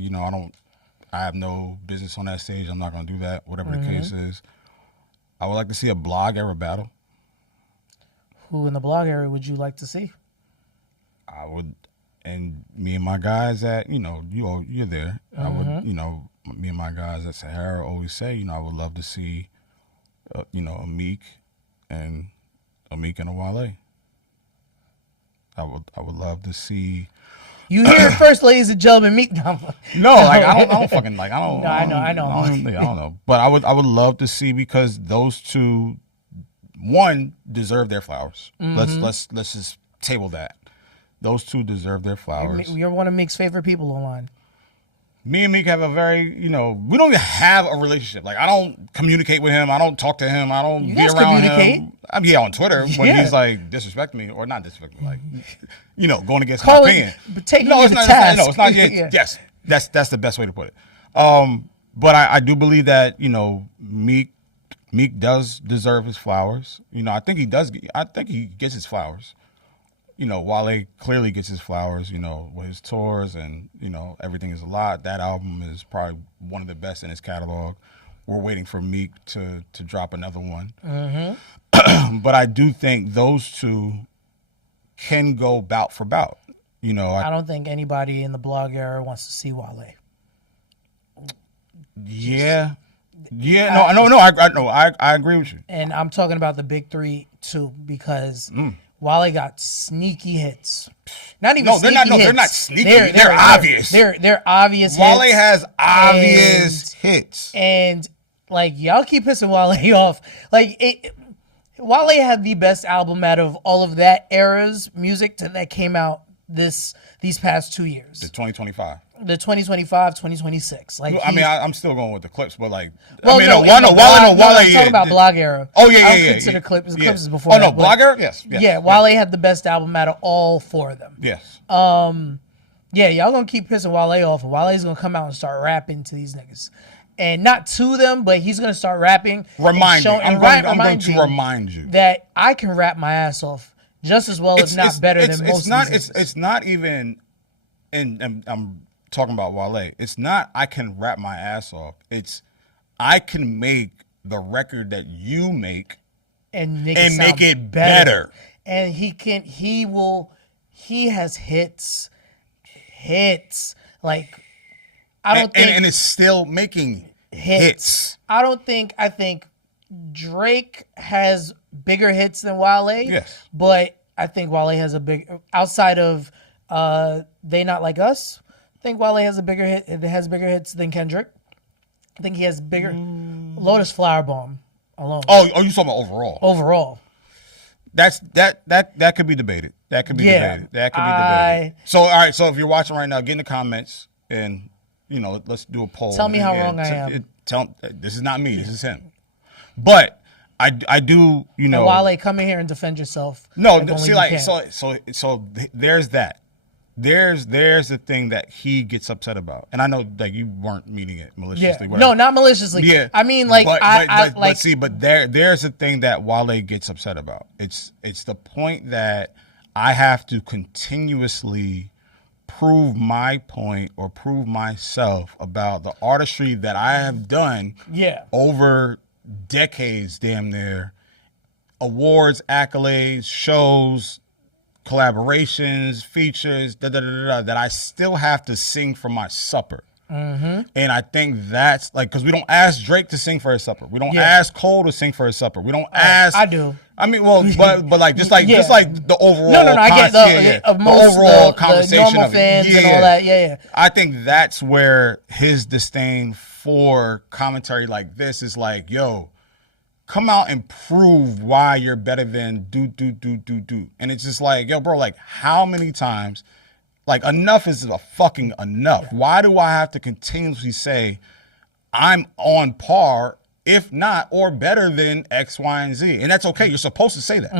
I have no business on that stage. I'm not going to do that, whatever the case is. I would like to see a blog era battle. Who in the blog area would you like to see? I would, and me and my guys at, you're there. I would, me and my guys at Sahara always say, I would love to see, a Meek and a Wale. I would love to see. You hear it first, ladies and gentlemen. Meek. No, like I don't fucking like. I don't. No, I know. I don't know. But I would love to see, because those two, one, deserve their flowers. Let's just table that. Those two deserve their flowers. You're one of Meek's favorite people online. Me and Meek have a very, we don't even have a relationship. Like, I don't communicate with him. I don't talk to him. I don't be around him. I'm on Twitter when he's like disrespecting me, or not disrespecting me, like, going against my opinion. Taking you to task. No, it's not. Yes, that's the best way to put it. But I do believe that Meek does deserve his flowers. I think he does. I think he gets his flowers. Wale clearly gets his flowers, with his tours and, Everything Is a Lot. That album is probably one of the best in his catalog. We're waiting for Meek to drop another one. But I do think those two can go bout for bout. I don't think anybody in the blog era wants to see Wale. Yeah. Yeah, no, I agree with you. And I'm talking about the big three, too, because... Wale got sneaky hits. Not even sneaky hits. They're not sneaky. They're obvious. They're obvious Wale hits. has obvious hits. And, like, y'all keep pissing Wale off. Like, Wale had the best album out of all of that era's music that came out these past 2 years. The 2025. The 2025, 2026. Like, I'm still going with the Clipse, but like, Wale. I'm talking about blog era. Oh yeah, I don't consider Clipse. Clipse is before. Oh no, blog era. Yes. Yeah, Wale had the best album out of all four of them. Yes. Yeah, y'all gonna keep pissing Wale off, and Wale's gonna come out and start rapping to these niggas, and not to them, but he's gonna start rapping. I'm going to remind you that I can rap my ass off just as well, if not better than most. It's not even, and I'm talking about Wale. It's not I can rap my ass off. It's I can make the record that you make and make it better. And he has hits. Like, I don't think, and it's still making hits. I think Drake has bigger hits than Wale. Yes. But I think Wale has a big, outside of They Not Like Us, I think Wale has bigger hits than Kendrick. I think he has bigger. Lotus Flower Bomb alone. Oh, you talking about overall? Overall. That could be debated. That could be debated. So all right. So if you're watching right now, get in the comments and let's do a poll. Tell me how wrong I am. This is not me. This is him. But I do. And Wale, come in here and defend yourself. No, see, like so there's that. There's the thing that he gets upset about, and I know that you weren't meaning it maliciously. Yeah. No, not maliciously. Yeah, I mean, like, but there's the thing that Wale gets upset about. It's the point that I have to continuously prove my point or prove myself about the artistry that I have done. Yeah. Over decades, damn near, awards, accolades, shows, collaborations, features, that I still have to sing for my supper. And I think that's like, because we don't ask Drake to sing for his supper. We don't ask Cole to sing for his supper. We don't ask. I do. I mean, well, but like just like the overall. No, I get the overall conversation the normal of it. fans and all that. Yeah. I think that's where his disdain for commentary like this is like, yo, come out and prove why you're better than do. And it's just like, yo, bro, like how many times, like enough is a fucking enough. Why do I have to continuously say I'm on par, if not, or better than X, Y, and Z? And that's okay. You're supposed to say that.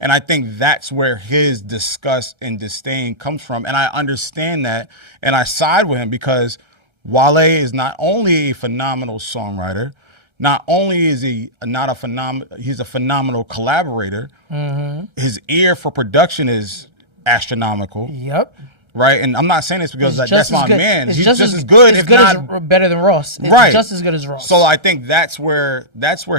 And I think that's where his disgust and disdain comes from. And I understand that. And I side with him because Wale is not only a phenomenal songwriter, not only is he he's a phenomenal collaborator. His ear for production is astronomical. Yep. Right, and I'm not saying this because that's my man. He's just as good, if not better than Ross. It's right, just as good as Ross. So I think that's where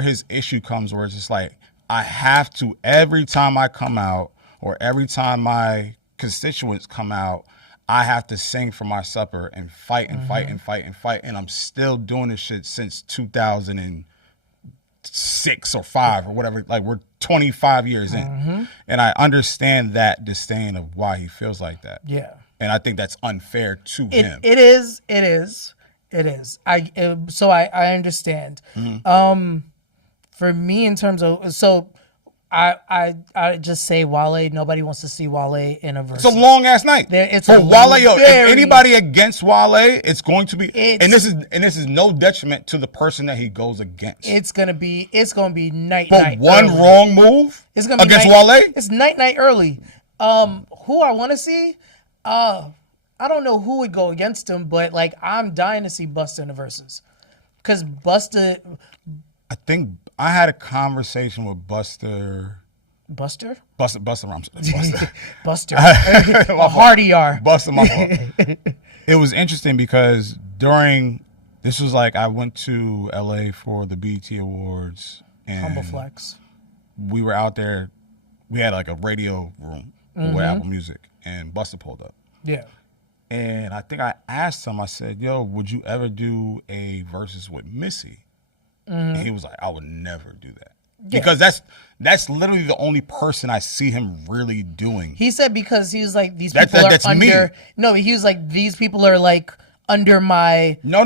his issue comes, where it's just like, I have to, every time I come out or every time my constituents come out, I have to sing for my supper and fight and fight and fight and fight. And I'm still doing this shit since 2006 or 5 or whatever. Like, we're 25 years in. And I understand that disdain of why he feels like that. Yeah. And I think that's unfair to him. It is. I understand. For me, in terms of, so I just say Wale. Nobody wants to see Wale in a verse. It's a long ass night. For Wale, if anybody against Wale, it's going to be, and this is no detriment to the person that he goes against. It's gonna be night. But one early. wrong move it's gonna be against night, Wale. It's night early. Who I want to see? I don't know who would go against him, but like I'm dying to see Busta in the verses, because Busta. I think I had a conversation with Buster Buster? Buster Rhymes. Buster. A hardy R. Buster, my fault. It was interesting because this was like I went to LA for the BET Awards. And Humble flex. We were out there. We had like a radio room with Apple Music, and Buster pulled up. Yeah. And I think I asked him, I said, yo, would you ever do a versus with Missy? And he was like, I would never do that. Yeah. Because that's literally the only person I see him really doing. He said because he was like, these people are under. Me. No, he was like, these people are like under my. No.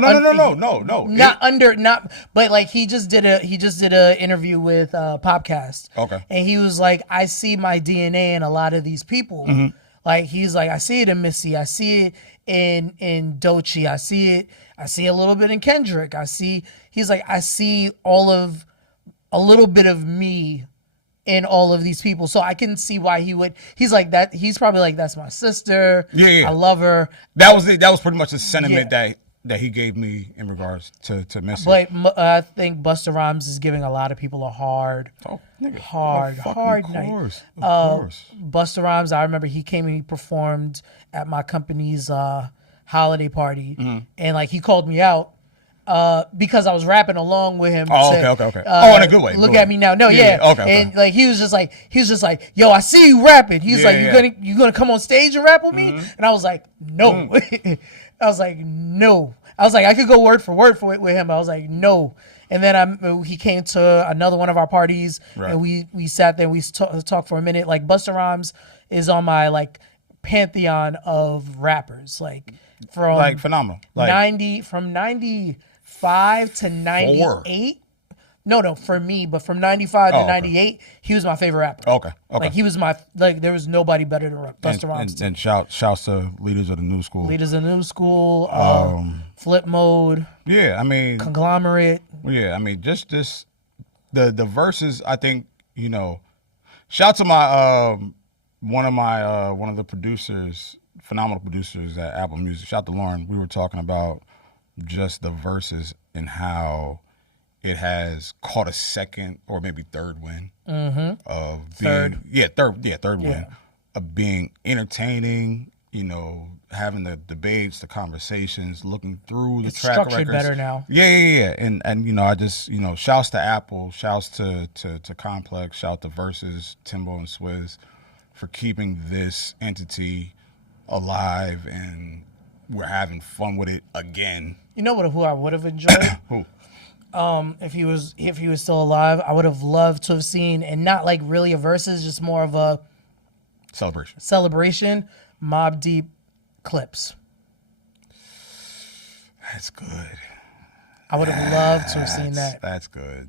But like he just did a interview with Popcast. Okay. And he was like, I see my DNA in a lot of these people. Like he's like, I see it in Missy, I see it in Doechii, I see a little bit in Kendrick. He's like, I see a little bit of me in all of these people. So I can see why he's like that. He's probably like, that's my sister. Yeah. I love her. That was pretty much the sentiment that he gave me in regards to Missy. But I think Busta Rhymes is giving a lot of people a hard night. Of course. Busta Rhymes, I remember he came and he performed at my company's holiday party, and like he called me out because I was rapping along with him. Okay. In a good way. Look at me now. No, yeah. Okay. And like he was just like, yo, I see you rapping. He's like, you gonna come on stage and rap with me? And I was like, no. I was like, no. I was like, I could go word for word with him. I was like, no. And then he came to another one of our parties, and we sat there and we talked for a minute. Like Busta Rhymes is on my like pantheon of rappers, like from like phenomenal, like from 95 to 98. No, for me, but from 95 to 98, he was my favorite rapper. Okay. Like he was there was nobody better than Busta Rhymes. And shouts to Leaders of the New School. Flip Mode. Yeah, I mean Conglomerate. Yeah, I mean just the verses. I think shout to my one of the producers, phenomenal producers at Apple Music. Shout to Lauren. We were talking about just the verses and how it has caught a second or maybe third win of being third win of being entertaining. Having the debates, the conversations, looking through the track structured records. Better now. Yeah. And I just shouts to Apple, shouts to Complex, shout to Versus, Timbo and Swizz for keeping this entity alive, and we're having fun with it again. You know who I would have enjoyed? Who? If he was still alive, I would have loved to have seen, and not like really a versus, just more of a celebration. Mobb Deep, Clipse. That's good. I would have loved to have seen that. That's good.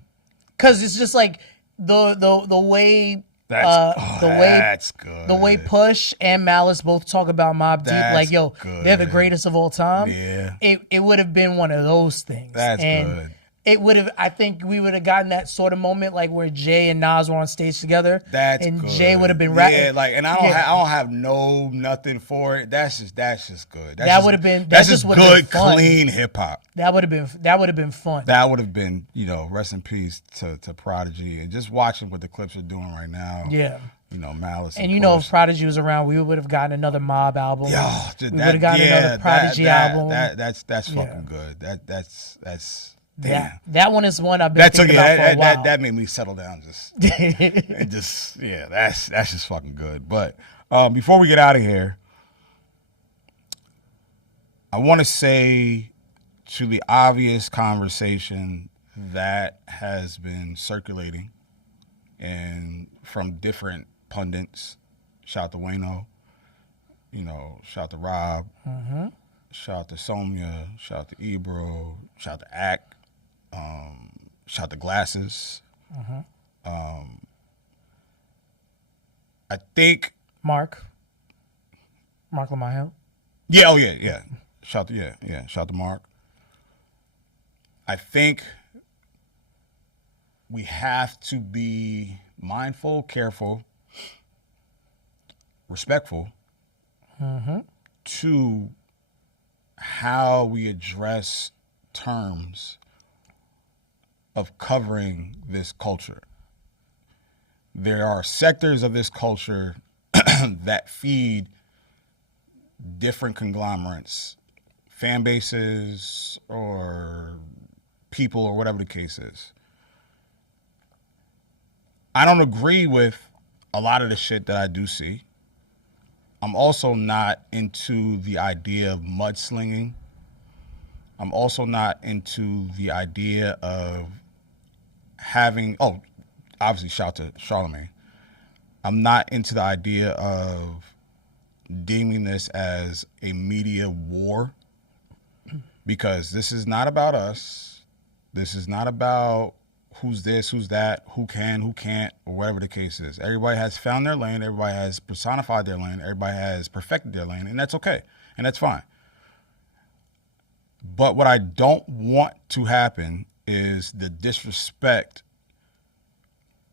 Cause it's just like the way that's good. The way Push and Malice both talk about Mobb Deep, like good. They're the greatest of all time. Yeah. It would have been one of those things. That's good. It would have. I think we would have gotten that sort of moment, like where Jay and Nas were on stage together. That's and good. Jay would have been rapping. Yeah, like, and I don't have nothing for it. That's just good. That would have been. That's just good, clean hip hop. That would have been fun. That would have been, rest in peace to Prodigy, and just watching what the Clipse are doing right now. Yeah. Malice. And if Prodigy was around, we would have gotten another Mob album. We would have gotten another Prodigy album. That's fucking good. That's That one is one I've been thinking about for a while. That made me settle down. That's just fucking good. But before we get out of here, I want to say to the obvious conversation that has been circulating and from different pundits, shout out to Wayno, shout out to Rob, shout out to Somya, shout out to Ebro, shout out to Ack, shout out to Glasses. I think Mark Lamayo. Yeah. Shout out to Mark. I think we have to be mindful, careful, respectful to how we address terms of covering this culture. There are sectors of this culture that feed different conglomerates, fan bases, or people, or whatever the case is. I don't agree with a lot of the shit that I do see. I'm also not into the idea of mudslinging. I'm also not into the idea of having, obviously shout to Charlemagne. I'm not into the idea of deeming this as a media war, because this is not about us. This is not about who's this, who's that, who can, who can't, or whatever the case is. Everybody has found their lane. Everybody has personified their lane. Everybody has perfected their lane, and that's okay, and that's fine. But what I don't want to happen is the disrespect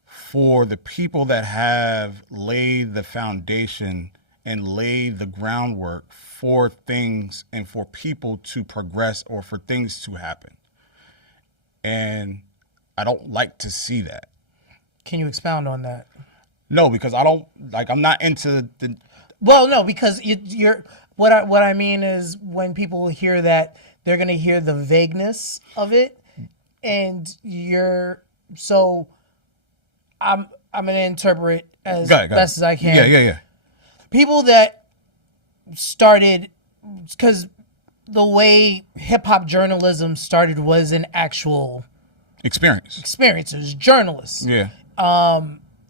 for the people that have laid the foundation and laid the groundwork for things and for people to progress or for things to happen. And I don't like to see that. Can you expound on that? No, because I'm not into the... Well, no, because you're... What I mean is when people hear that, they're going to hear the vagueness of it, and so I'm going to interpret as best as I can. Yeah. People that started, because the way hip-hop journalism started was an actual experiences, journalists. Yeah.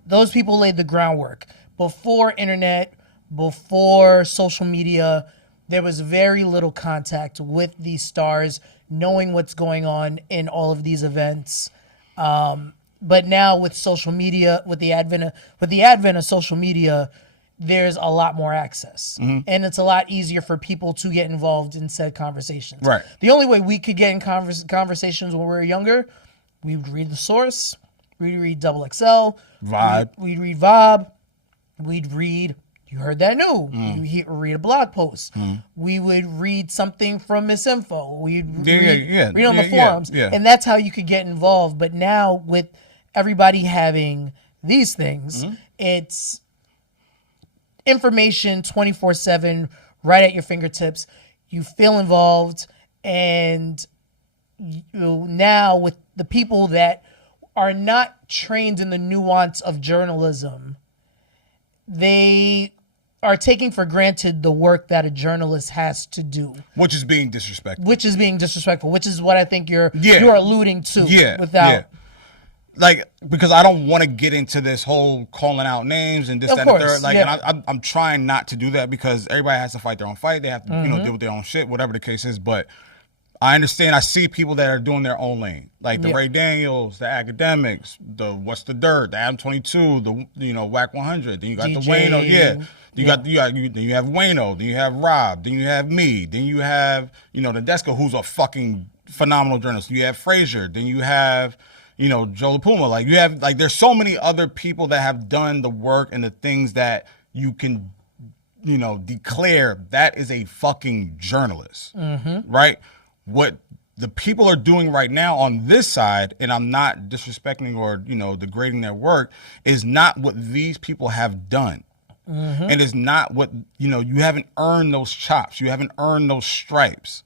Those people laid the groundwork. Before internet, before social media, there was very little contact with these stars, knowing what's going on in all of these events. But now with social media, with the advent of social media, there's a lot more access. And it's a lot easier for people to get involved in said conversations. Right. The only way we could get in conversations when we were younger, we would read The Source, we'd read XXL, Vibe. We'd read Vibe, we'd read You Heard That New, you read a blog post. We would read something from Miss Info. We'd read on the forums. Yeah. And that's how you could get involved. But now with everybody having these things, it's information 24/7 right at your fingertips. You feel involved, and now with the people that are not trained in the nuance of journalism, they are taking for granted the work that a journalist has to do, which is being disrespectful. Which is what I think you're alluding to. Because I don't want to get into this whole calling out names and this, that, and the third. And I'm trying not to do that, because everybody has to fight their own fight. They have to, deal with their own shit, whatever the case is. But I understand. I see people that are doing their own lane, like the Ray Daniels, the academics, the What's the Dirt, the Adam 22, the Whack 100. Then you got DJ, the Wayno, Then you have Wayno. Then you have Rob. Then you have me. Then you have the Deska, who's a fucking phenomenal journalist. You have Frazier. Then you have Joe LaPuma. There's so many other people that have done the work and the things that you can, declare that is a fucking journalist, right? What the people are doing right now on this side, and I'm not disrespecting or, degrading their work, is not what these people have done. And it's not what, you haven't earned those chops. You haven't earned those stripes.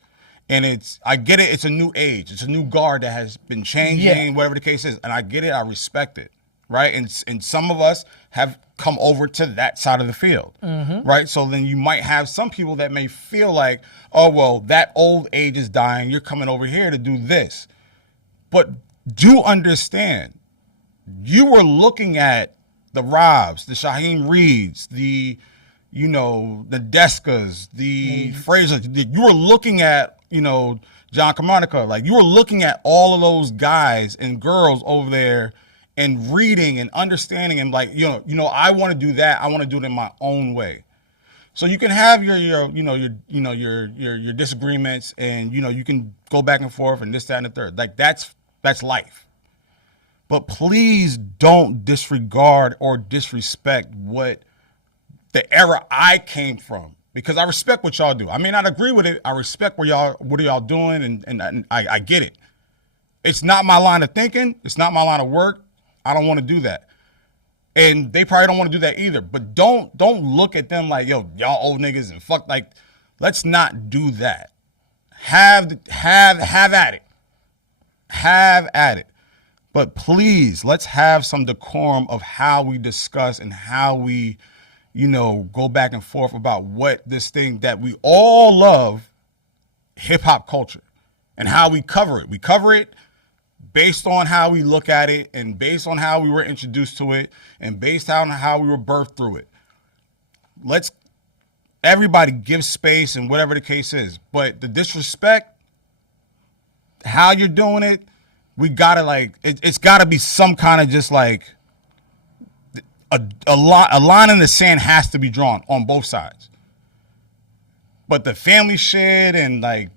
And I get it. It's a new age. It's a new guard that has been changing, whatever the case is. And I get it. I respect it, right? And some of us have come over to that side of the field, right? So then you might have some people that may feel like, oh, well, that old age is dying. You're coming over here to do this. But do understand, you were looking at the Robs, the Shaheem Reeds, the Deskas, the Fraser. You were looking at, John Kamonica. Like, you were looking at all of those guys and girls over there and reading and understanding and like, I want to do that. I want to do it in my own way. So you can have your disagreements and, you can go back and forth and this, that, and the third. Like, that's life. But please don't disregard or disrespect what the era I came from, because I respect what y'all do. I may not agree with it. I respect what are y'all doing, and I get it. It's not my line of thinking. It's not my line of work. I don't want to do that. And they probably don't want to do that either. But don't look at them like, yo, y'all old niggas and fuck. Like, let's not do that. Have at it. Have at it. But please, let's have some decorum of how we discuss and how we, go back and forth about what this thing that we all love, hip hop culture, and how we cover it. We cover it based on how we look at it and based on how we were introduced to it and based on how we were birthed through it. Let's everybody give space and whatever the case is. But the disrespect, how you're doing it, we gotta it's gotta be some kind of just like a line in the sand has to be drawn on both sides. But the family shit and like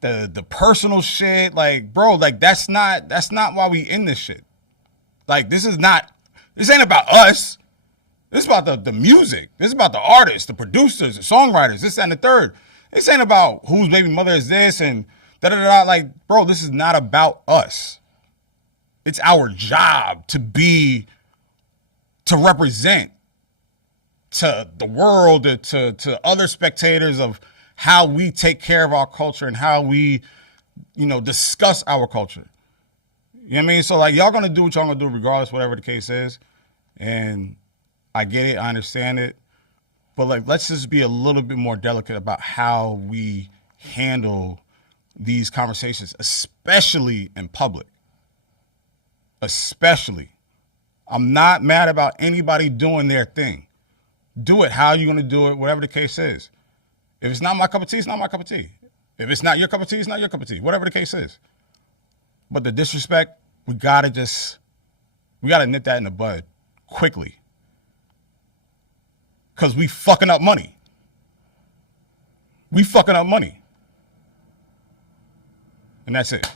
the personal shit, like, bro, like that's not why we in this shit. Like, this ain't about us. This is about the music. This is about the artists, the producers, the songwriters, this and the third. This ain't about whose baby mother is this and da-da-da. Like, bro, this is not about us. It's our job to represent to the world, to other spectators of how we take care of our culture and how we, discuss our culture. You know what I mean? So, like, y'all going to do what y'all going to do regardless, whatever the case is. And I get it. I understand it. But, like, let's just be a little bit more delicate about how we handle these conversations, especially in public. Especially. I'm not mad about anybody doing their thing. Do it how you're going to do it, whatever the case is. If it's not my cup of tea, it's not my cup of tea. If it's not your cup of tea, it's not your cup of tea, whatever the case is. But the disrespect, we gotta nip that in the bud quickly. Because we fucking up money. And that's it.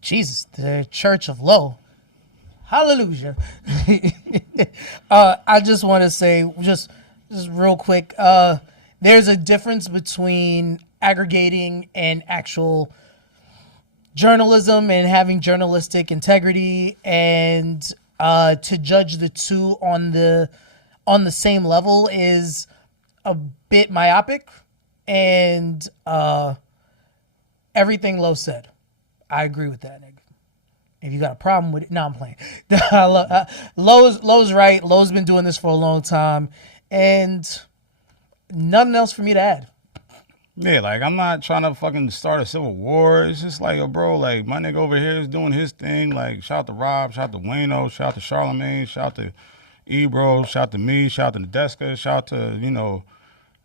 Jesus, the Church of Low. Hallelujah. I just want to say, just real quick, there's a difference between aggregating and actual journalism and having journalistic integrity, and to judge the two on the same level is a bit myopic. And everything Low said, I agree with that, nigga. If you got a problem with it, no, I'm playing. Low's right. Low's been doing this for a long time, and nothing else for me to add. Yeah, like, I'm not trying to fucking start a civil war. It's just like, bro, like, my nigga over here is doing his thing. Like, shout out to Rob, shout out to Wayno, shout out to Charlamagne, shout out to Ebro, shout out to me, shout out to Nadeska, shout out to,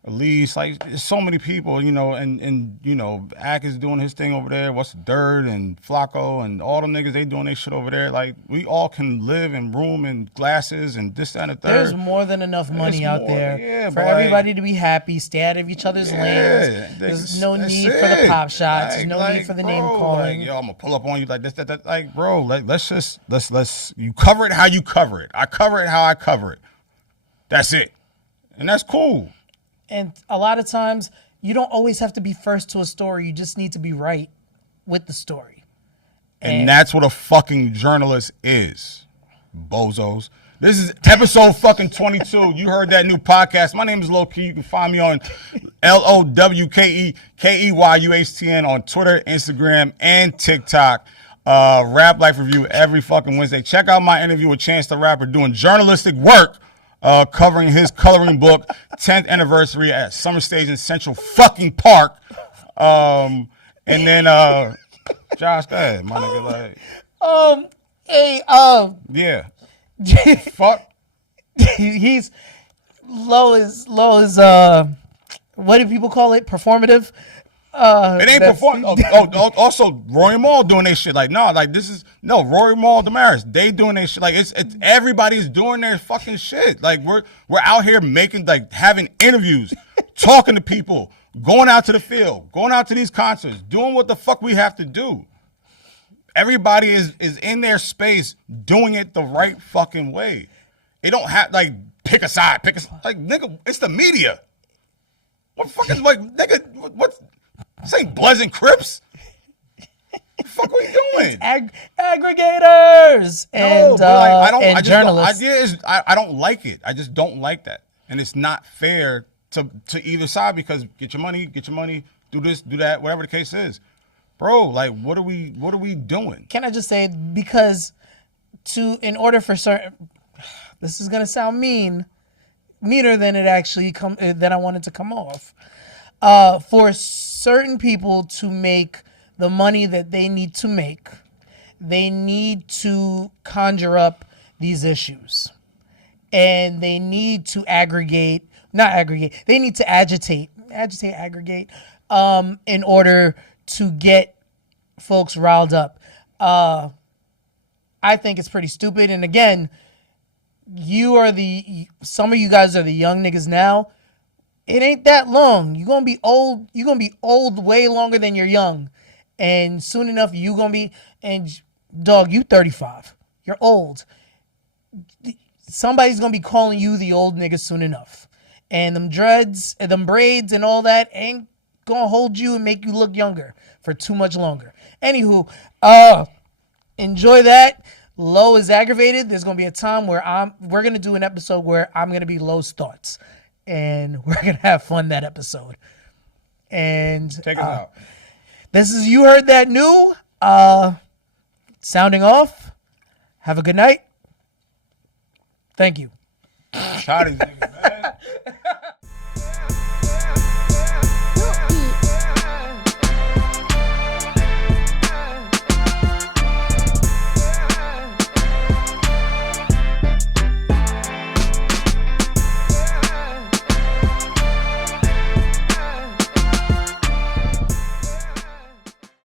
Elise. Like, there's so many people, and Ack is doing his thing over there. What's the Dirt and Flacco and all the niggas, they doing their shit over there. Like, we all can live in room and glasses and this, that, and the third. There's more than enough money out there for everybody to be happy, stay out of each other's lanes. There's no need for the pop shots. There's no need for the name calling. I'm gonna pull up on you like this, that. Like, bro, like, let's you cover it how you cover it. I cover it how I cover it. That's it. And that's cool. And a lot of times, you don't always have to be first to a story. You just need to be right with the story. And that's what a fucking journalist is, bozos. This is episode fucking 22. You heard that new podcast. My name is LowKey. You can find me on LowKeyUHTN on Twitter, Instagram, and TikTok. Rap Life Review every fucking Wednesday. Check out my interview with Chance the Rapper doing journalistic work, covering his coloring book 10th anniversary at Summer Stage in Central fucking Park. And then Josh, go ahead, my nigga. Yeah. Fuck. He's low is what do people call it? Performative. It ain't perform. Also Roy Mal doing their shit. Like, no, like this is Roy Mal, Damaris. They doing their shit. Like it's everybody's doing their fucking shit. Like we're out here making, like, having interviews, talking to people, going out to the field, going out to these concerts, doing what the fuck we have to do. Everybody is in their space doing it the right fucking way. It don't have, like, pick a side. Like, nigga, it's the media. What fucking, like, nigga, what's, this ain't Bloods and Crips. What the fuck we doing? Aggregators and journalists. I don't like it. I just don't like that. And it's not fair to either side, because get your money, do this, do that, whatever the case is. Bro, like, what are we doing? Can I just say, because in order for certain, this is gonna sound meaner than it actually than I wanted to come off. For certain people to make the money that they need to make, they need to conjure up these issues, and they need to aggregate. They need to agitate, in order to get folks riled up. I think it's pretty stupid. And again, some of you guys are the young niggas now. It ain't that long. You're gonna be old. You're gonna be old way longer than you're young. And soon enough, you gonna be, and dog, you 35. You're old. Somebody's gonna be calling you the old nigga soon enough. And them dreads and them braids and all that ain't gonna hold you and make you look younger for too much longer. Anywho, enjoy that. Low is aggravated. There's gonna be a time where we're gonna do an episode where I'm gonna be Low's thoughts, and we're gonna have fun that episode. And take us out. This is You Heard That New. Sounding off. Have a good night. Thank you. Tired of